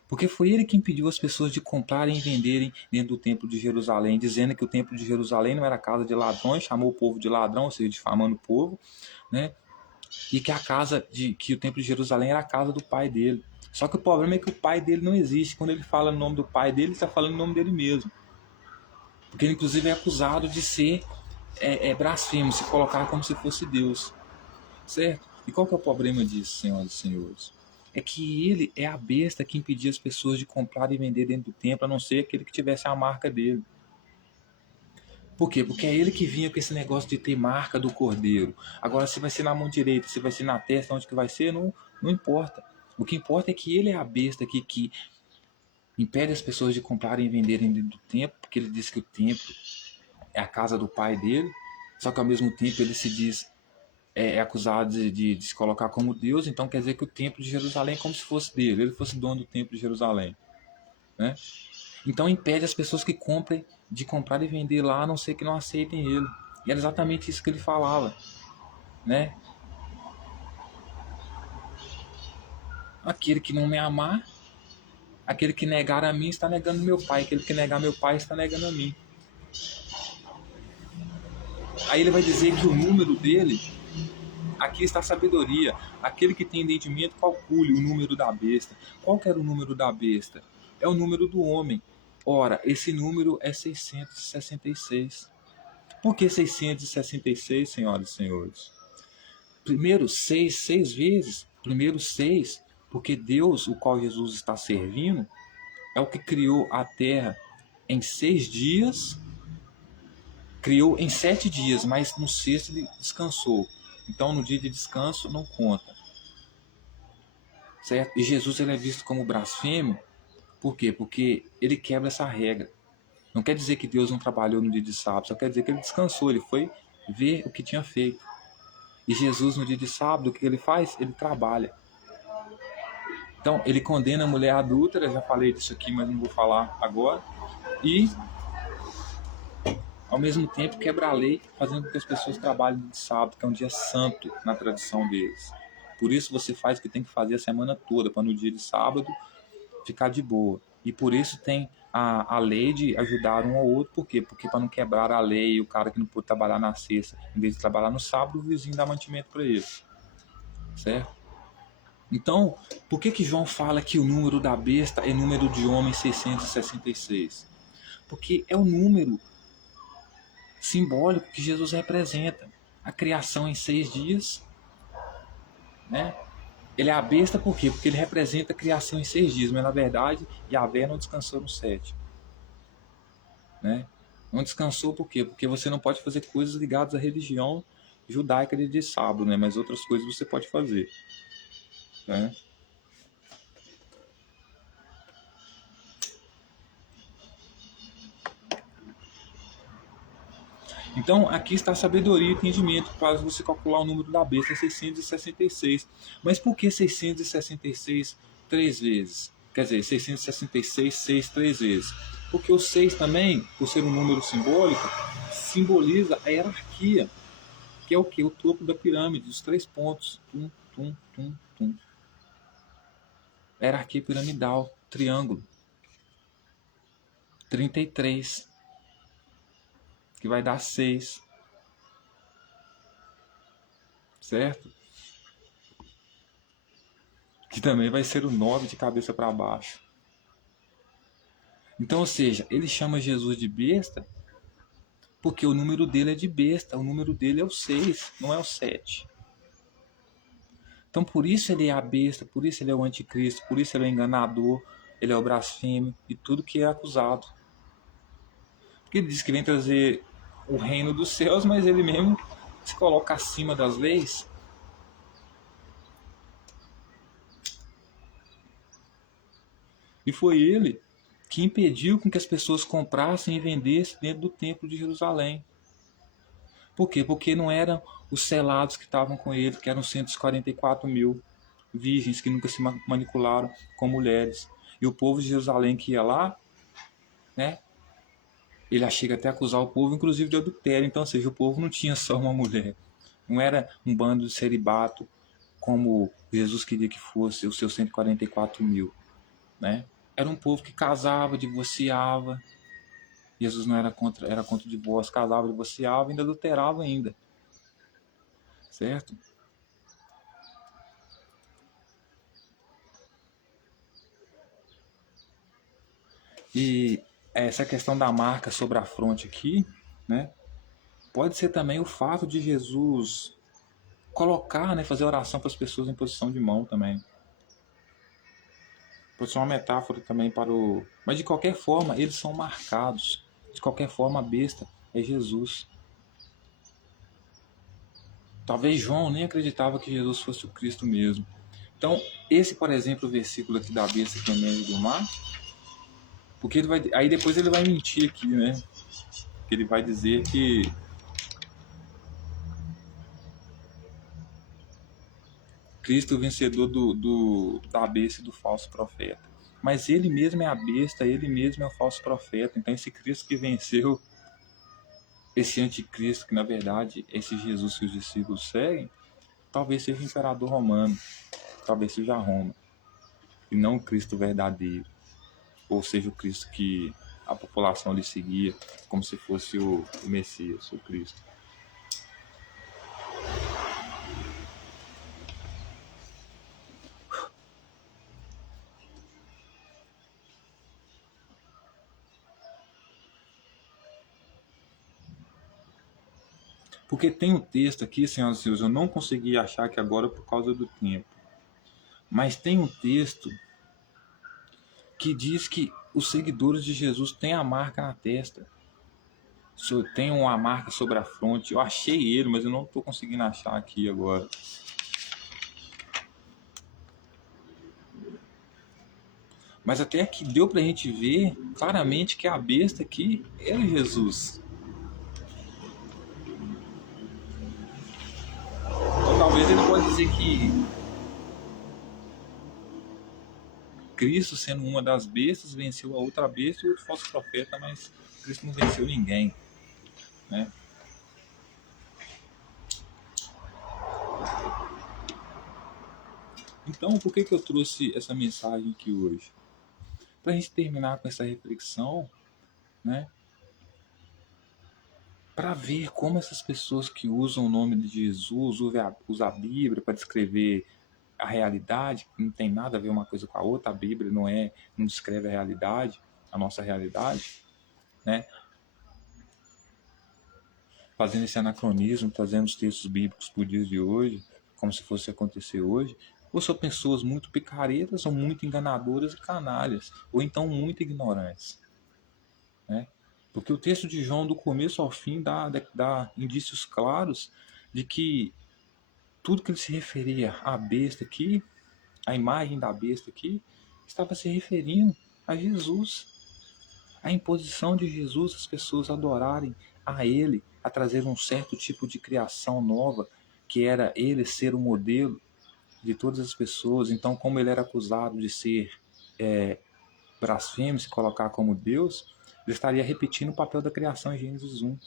Porque foi ele que impediu as pessoas de comprarem e venderem dentro do templo de Jerusalém, dizendo que o templo de Jerusalém não era casa de ladrões, chamou o povo de ladrão, ou seja, difamando o povo, né? E que o templo de Jerusalém era a casa do pai dele. Só que o problema é que o pai dele não existe. Quando ele fala no nome do pai dele, ele está falando no nome dele mesmo. Porque ele, inclusive, é acusado de ser blasfemo, se colocar como se fosse Deus. Certo? E qual que é o problema disso, senhoras e senhores? é que ele é a besta que impedia as pessoas de comprar e vender dentro do templo, a não ser aquele que tivesse a marca dele. Por quê? Porque é ele que vinha com esse negócio de ter marca do cordeiro. Agora, se vai ser na mão direita, se vai ser na testa, onde que vai ser, não importa. O que importa é que ele é a besta que impede as pessoas de comprarem e venderem dentro do templo, porque ele diz que o templo é a casa do pai dele, só que ao mesmo tempo ele se diz é acusado de se colocar como Deus, então quer dizer que o templo de Jerusalém é como se fosse dele, ele fosse dono do templo de Jerusalém, né? Então impede as pessoas que comprem de comprar e vender lá, a não ser que não aceitem ele. E era exatamente isso que ele falava, né? Aquele que não me amar, aquele que negar a mim está negando meu pai, aquele que negar meu pai está negando a mim. Aí ele vai dizer que o número dele, aqui está a sabedoria. Aquele que tem entendimento, calcule o número da besta. Qual que era o número da besta? É o número do homem. Ora, esse número é 666. Por que 666, senhoras e senhores? Primeiro, seis vezes. Primeiro, 6, porque Deus, o qual Jesus está servindo, é o que criou a terra em 6 dias, criou em 7 dias, mas no sexto ele descansou. Então, no dia de descanso, não conta. Certo? E Jesus ele é visto como blasfemo. Por quê? Porque ele quebra essa regra. Não quer dizer que Deus não trabalhou no dia de sábado, só quer dizer que ele descansou, ele foi ver o que tinha feito. E Jesus, no dia de sábado, o que ele faz? Ele trabalha. Então, ele condena a mulher adúltera, já falei disso aqui, mas não vou falar agora. E, ao mesmo tempo, quebra a lei, fazendo com que as pessoas trabalhem no sábado, que é um dia santo na tradição deles. Por isso você faz o que tem que fazer a semana toda, para no dia de sábado ficar de boa. E por isso tem a lei de ajudar um ao outro. Por quê? Porque para não quebrar a lei, o cara que não pôde trabalhar na sexta, em vez de trabalhar no sábado, o vizinho dá mantimento para ele. Certo? Então, por que João fala que o número da besta é número de homem 666? Porque é o número simbólico que Jesus representa. A criação em 6 dias, né? Ele é a besta por quê? Porque ele representa a criação em 6 dias, mas na verdade Yahvé não descansou no 7. Né? Não descansou por quê? Porque você não pode fazer coisas ligadas à religião judaica de sábado, né? Mas outras coisas você pode fazer. Né? Então, aqui está a sabedoria e entendimento para você calcular o número da besta, 666. Mas por que 666 3 vezes? Quer dizer, 666, 6 3 vezes. Porque o 6 também, por ser um número simbólico, simboliza a hierarquia, que é o que? O topo da pirâmide, os 3 pontos. Tum, tum, tum, tum. Hierarquia piramidal, triângulo. 33, que vai dar 6. Certo? Que também vai ser o 9 de cabeça para baixo. Então, ou seja, ele chama Jesus de besta porque o número dele é de besta, o número dele é o 6, não é o 7. Então, por isso ele é a besta, por isso ele é o anticristo, por isso ele é o enganador, ele é o blasfêmio e tudo que é acusado. Porque ele diz que vem trazer o reino dos céus, mas ele mesmo se coloca acima das leis. E foi ele que impediu com que as pessoas comprassem e vendessem dentro do templo de Jerusalém. Por quê? Porque não eram os selados que estavam com ele, que eram 144 mil virgens que nunca se manipularam com mulheres. E o povo de Jerusalém que ia lá, né? Ele chega até a acusar o povo, inclusive, de adultério. Então, ou seja, o povo não tinha só uma mulher. Não era um bando de celibato como Jesus queria que fosse os seus 144 mil, né? Era um povo que casava, divorciava. Jesus não era contra o divórcio, casava, divorciava, ainda adulterava ainda. Certo? E essa questão da marca sobre a fronte aqui, né? Pode ser também o fato de Jesus colocar, né, fazer oração para as pessoas em posição de mão também. Pode ser uma metáfora também para o... Mas de qualquer forma, eles são marcados. De qualquer forma, a besta é Jesus. Talvez João nem acreditava que Jesus fosse o Cristo mesmo. Então, esse, por exemplo, o versículo aqui da besta que emerge do mar, porque ele vai... aí depois ele vai mentir aqui, né? Ele vai dizer que Cristo é o vencedor da besta e do falso profeta. Mas ele mesmo é a besta, ele mesmo é o falso profeta. Então esse Cristo que venceu, esse anticristo, que na verdade esse Jesus que os discípulos seguem, talvez seja o imperador romano, talvez seja Roma, e não o Cristo verdadeiro. Ou seja, o Cristo que a população lhe seguia como se fosse o Messias, o Cristo. Porque tem um texto aqui, senhoras e senhores, eu não consegui achar aqui agora por causa do tempo. Mas tem um texto que diz que os seguidores de Jesus têm a marca na testa. Tem uma marca sobre a fronte. Eu achei ele, mas eu não estou conseguindo achar aqui agora. Mas até aqui deu pra gente ver claramente que a besta aqui é Jesus. Então talvez ele pode dizer que Cristo, sendo uma das bestas, venceu a outra besta e outro falso profeta, mas Cristo não venceu ninguém, né? Então, por que eu trouxe essa mensagem aqui hoje? Para a gente terminar com essa reflexão, né? Para ver como essas pessoas que usam o nome de Jesus, usam a Bíblia para descrever a realidade, que não tem nada a ver uma coisa com a outra, a Bíblia não descreve a realidade, a nossa realidade, né? Fazendo esse anacronismo, trazendo os textos bíblicos para o dia de hoje, como se fosse acontecer hoje, ou são pessoas muito picaretas, ou muito enganadoras e canalhas, ou então muito ignorantes, né? Porque o texto de João, do começo ao fim, dá indícios claros de que tudo que ele se referia à besta aqui, a imagem da besta aqui, estava se referindo a Jesus. A imposição de Jesus, as pessoas adorarem a ele, a trazer um certo tipo de criação nova, que era ele ser o modelo de todas as pessoas. Então, como ele era acusado de ser blasfemo, se colocar como Deus, ele estaria repetindo o papel da criação em Gênesis 1,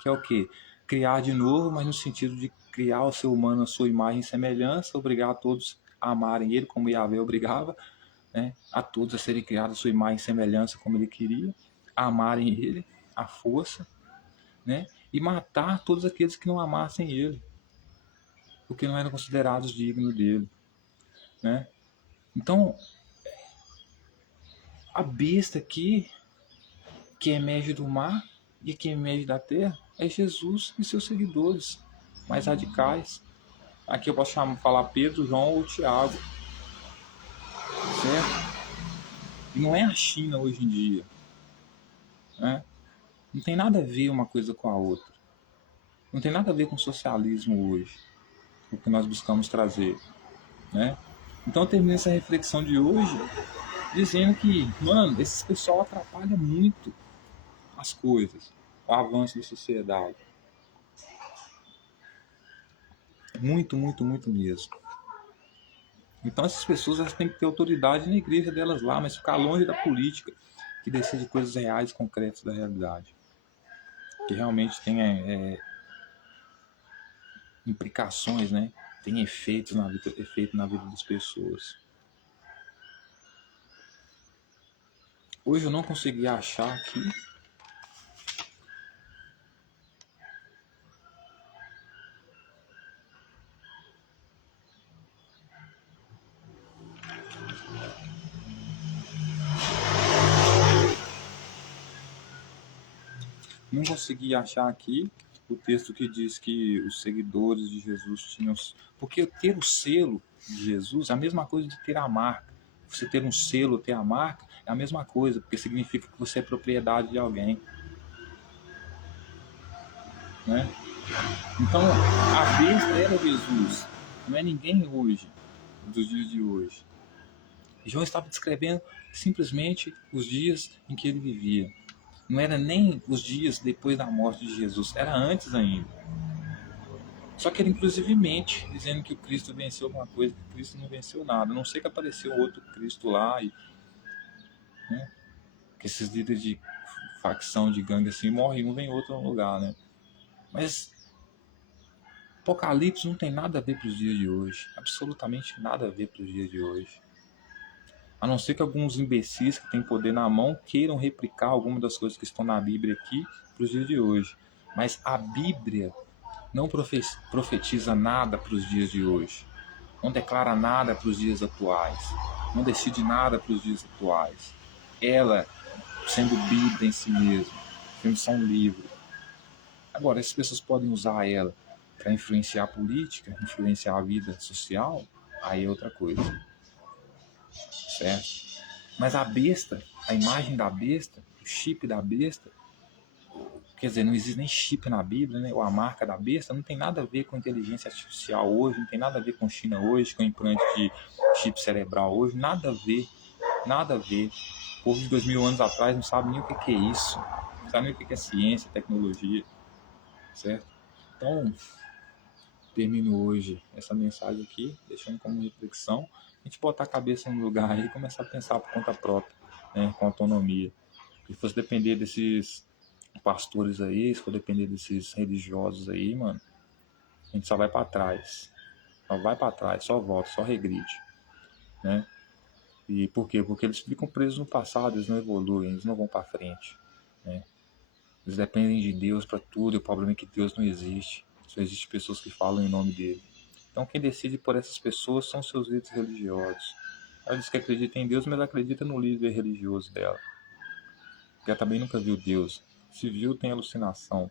que é o quê? Criar de novo, mas no sentido de criar o ser humano à sua imagem e semelhança, obrigar a todos a amarem ele como Yahvé obrigava, né? A todos a serem criados à sua imagem e semelhança como ele queria, a amarem ele, à força, né? E matar todos aqueles que não amassem ele, porque não eram considerados dignos dele, né? Então, a besta aqui, que emerge do mar e que emerge da terra, é Jesus e seus seguidores mais radicais. Aqui eu posso falar Pedro, João ou Tiago, certo? E não é a China hoje em dia, né? Não tem nada a ver uma coisa com a outra. Não tem nada a ver com socialismo hoje, o que nós buscamos trazer, né? Então eu termino essa reflexão de hoje dizendo que, mano, esse pessoal atrapalha muito as coisas, o avanço da sociedade. Muito, muito, muito mesmo. Então essas pessoas elas têm que ter autoridade na igreja delas lá, mas ficar longe da política, que decide coisas reais, concretas da realidade. Que realmente tem implicações, né? Tem efeito na vida das pessoas. Hoje eu não consegui achar aqui. Não consegui achar aqui o texto que diz que os seguidores de Jesus tinham. Porque ter o selo de Jesus é a mesma coisa de ter a marca. Você ter um selo, ter a marca, é a mesma coisa, porque significa que você é propriedade de alguém, né? Então, a besta era Jesus, não é ninguém hoje, dos dias de hoje. João estava descrevendo simplesmente os dias em que ele vivia. Não era nem os dias depois da morte de Jesus, era antes ainda. Só que ele inclusivemente dizendo que o Cristo venceu alguma coisa, que o Cristo não venceu nada. A não sei que apareceu outro Cristo lá, e, né, que esses líderes de facção, de gangue assim, morrem um, vem outro no lugar, né? Mas Apocalipse não tem nada a ver para os dias de hoje. Absolutamente nada a ver para os dias de hoje. A não ser que alguns imbecis que têm poder na mão queiram replicar alguma das coisas que estão na Bíblia aqui para os dias de hoje. Mas a Bíblia não profetiza nada para os dias de hoje. Não declara nada para os dias atuais. Não decide nada para os dias atuais. Ela, sendo Bíblia em si mesma, sendo só um livro. Agora, essas pessoas podem usar ela para influenciar a política, influenciar a vida social, aí é outra coisa. Certo? Mas a besta, a imagem da besta, o chip da besta, quer dizer, não existe nem chip na Bíblia, né? Ou a marca da besta, não tem nada a ver com inteligência artificial hoje, não tem nada a ver com China hoje, com implante de chip cerebral hoje, nada a ver, nada a ver. O povo de 2000 anos atrás não sabe nem o que é isso, não sabe nem o que é ciência, tecnologia, certo? Então, termino hoje essa mensagem aqui, deixando como reflexão, a gente botar a cabeça no lugar aí e começar a pensar por conta própria, né, com autonomia. Se fosse depender desses pastores aí, se for depender desses religiosos aí, mano, a gente só vai para trás. Só vai para trás, só volta, só regride, né? E por quê? Porque eles ficam presos no passado, eles não evoluem, eles não vão para frente, né? Eles dependem de Deus para tudo, e o problema é que Deus não existe. Só existem pessoas que falam em nome dele. Então quem decide por essas pessoas são seus líderes religiosos. Ela diz que acredita em Deus, mas ela acredita no líder religioso dela. Porque ela também nunca viu Deus. Se viu, tem alucinação.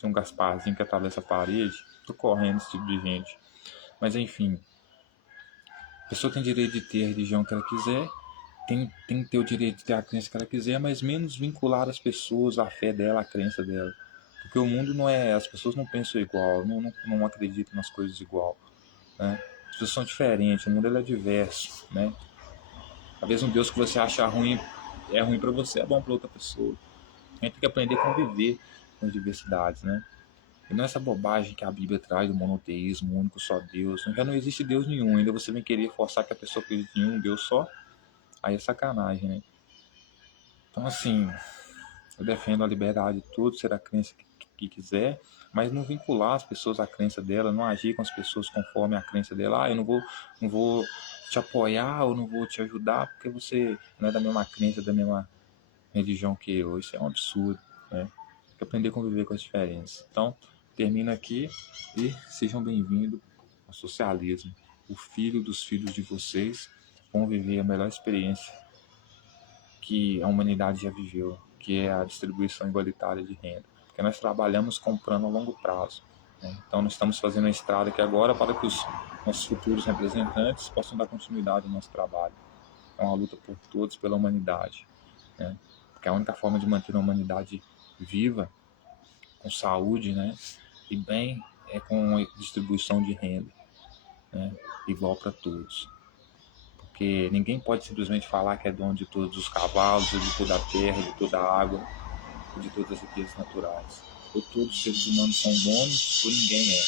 Tem um Gasparzinho que atravessa a parede. Tô correndo esse tipo de gente. Mas enfim, a pessoa tem direito de ter a religião que ela quiser, tem que ter o direito de ter a crença que ela quiser, mas menos vincular as pessoas à fé dela, à crença dela. Porque o mundo não é. As pessoas não pensam igual, não acreditam nas coisas igual, né? As pessoas são diferentes, o mundo ele é diverso, né? Às vezes um Deus que você acha ruim é ruim para você, é bom para outra pessoa. A gente tem que aprender a conviver com as diversidades, né? E não essa bobagem que a Bíblia traz do monoteísmo, único só Deus. Já não existe Deus nenhum, ainda você vem querer forçar que a pessoa acredite em um Deus só, aí é sacanagem, né? Então, assim, eu defendo a liberdade de todos, ser a crença que quiser, mas não vincular as pessoas à crença dela, não agir com as pessoas conforme a crença dela. Ah, eu não vou te apoiar ou não vou te ajudar porque você não é da mesma crença, da mesma religião que eu. Isso é um absurdo, né? Tem que aprender a conviver com as diferenças. Então, termino aqui e sejam bem-vindos ao socialismo. O filho dos filhos de vocês vão viver a melhor experiência que a humanidade já viveu, que é a distribuição igualitária de renda. Porque nós trabalhamos comprando a longo prazo, né? Então, nós estamos fazendo a estrada aqui agora para que os nossos futuros representantes possam dar continuidade ao nosso trabalho. É uma luta por todos, pela humanidade, né? Porque a única forma de manter a humanidade viva, com saúde, né, e bem, é com a distribuição de renda, né, igual para todos. Porque ninguém pode simplesmente falar que é dono de todos os cavalos, de toda a terra, de toda a água, de todas as riquezas naturais. Ou todos os seres humanos são donos, ou ninguém é.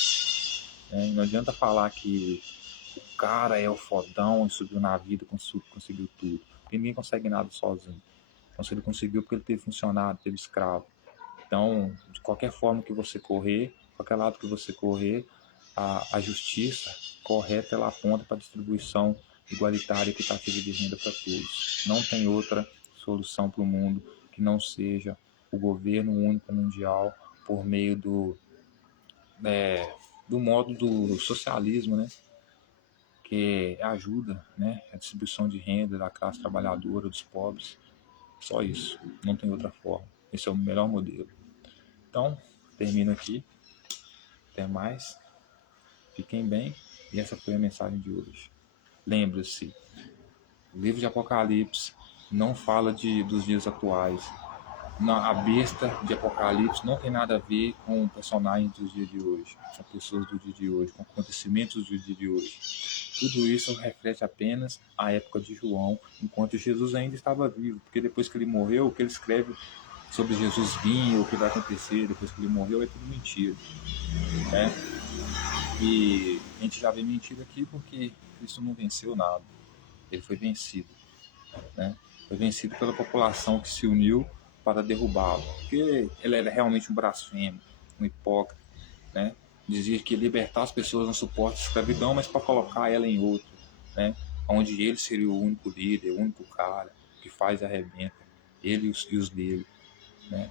Né? Não adianta falar que o cara é o fodão e subiu na vida, conseguiu tudo. Porque ninguém consegue nada sozinho. Então, se ele conseguiu, porque ele teve funcionário, teve escravo. Então, de qualquer forma que você correr, qualquer lado que você correr, a justiça correta ela aponta para a distribuição igualitária e equitativa de renda para todos. Não tem outra solução para o mundo que não seja o governo único mundial por meio do modo do socialismo, né? Que ajuda, né, a distribuição de renda da classe trabalhadora, dos pobres. Só isso, não tem outra forma. Esse é o melhor modelo. Então, termino aqui. Até mais. Fiquem bem. E essa foi a mensagem de hoje. Lembre-se, O livro de Apocalipse não fala dos dias atuais. A besta de Apocalipse não tem nada a ver com personagens dos dias de hoje, com pessoas do dia de hoje, com acontecimentos do dia de hoje. Tudo isso reflete apenas a época de João, enquanto Jesus ainda estava vivo, porque depois que ele morreu, o que ele escreve sobre Jesus vir, o que vai acontecer depois que ele morreu, é tudo mentira, né? E a gente já vê mentira aqui porque Cristo não venceu nada, ele foi vencido, né? Foi vencido pela população que se uniu para derrubá-lo, porque ele era realmente um blasfemo, um hipócrita, né? Dizia que ia libertar as pessoas no suporte de escravidão, mas para colocar ela em outra, né? Onde ele seria o único líder, o único cara que faz e arrebenta, ele e os dele, né?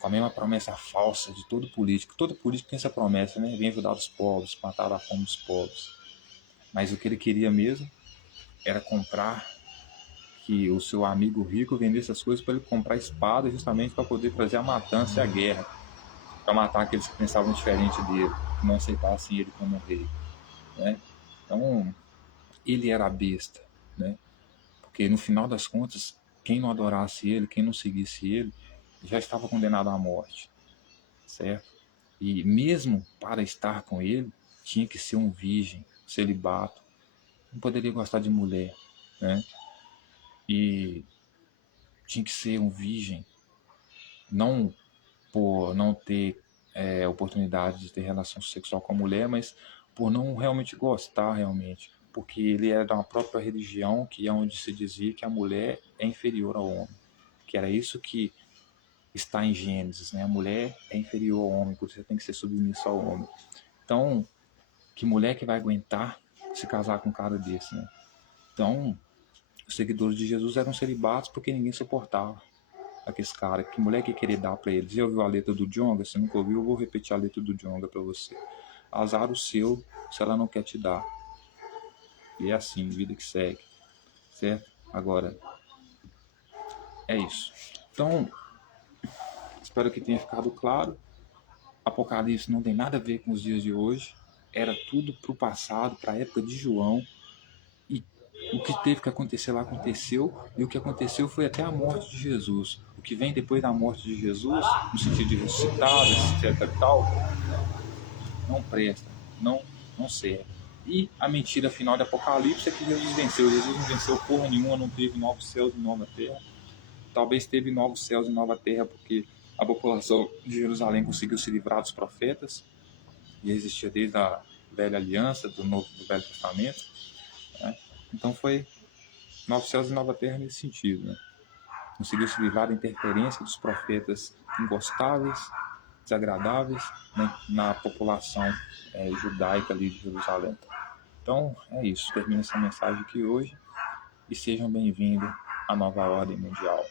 Com a mesma promessa falsa de todo político. Todo político tem essa promessa, né? Vem ajudar os pobres, matar a fome dos pobres. Mas o que ele queria mesmo era comprar, que o seu amigo rico vendesse as coisas para ele comprar espada, justamente para poder trazer a matança e a guerra, para matar aqueles que pensavam diferente dele, que não aceitassem ele como rei, né? Então, ele era a besta, né? Porque no final das contas, quem não adorasse ele, quem não seguisse ele, já estava condenado à morte, certo? E mesmo para estar com ele, tinha que ser um virgem, celibato, não poderia gostar de mulher, né? E tinha que ser um virgem, não por não ter oportunidade de ter relação sexual com a mulher, mas por não realmente gostar realmente, porque ele era de uma própria religião que é onde se dizia que a mulher é inferior ao homem, que era isso que está em Gênesis, né? A mulher é inferior ao homem, por isso tem que ser submissa ao homem. Então, que mulher que vai aguentar se casar com um cara desse, né? Então, os seguidores de Jesus eram celibatos porque ninguém suportava aqueles caras. Que mulher que queria dar para eles? Já ouviu a letra do Djonga? Se nunca ouviu, eu vou repetir a letra do Djonga para você. Azar o seu se ela não quer te dar. E é assim, vida que segue, certo? Agora, é isso. Então, espero que tenha ficado claro. Apocalipse não tem nada a ver com os dias de hoje. Era tudo para o passado, para a época de João. E o que teve que acontecer lá aconteceu, e o que aconteceu foi até a morte de Jesus. O que vem depois da morte de Jesus, no sentido de ressuscitado, etc e tal, não presta, não serve. E a mentira final de Apocalipse é que Jesus venceu. Jesus não venceu porra nenhuma, não teve novos céus e nova terra. Talvez teve novos céus e nova terra porque a população de Jerusalém conseguiu se livrar dos profetas, e existia desde a velha aliança, do Velho Testamento, né? Então foi novos céus e nova terra nesse sentido, né? Conseguiu se livrar da interferência dos profetas ingostáveis, desagradáveis, né, na população judaica ali de Jerusalém. Então é isso, termino essa mensagem aqui hoje e sejam bem-vindos à nova ordem mundial.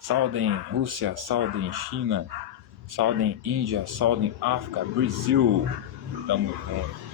Saudem Rússia, saudem China, saudem Índia, saudem África, Brasil. Tamo junto.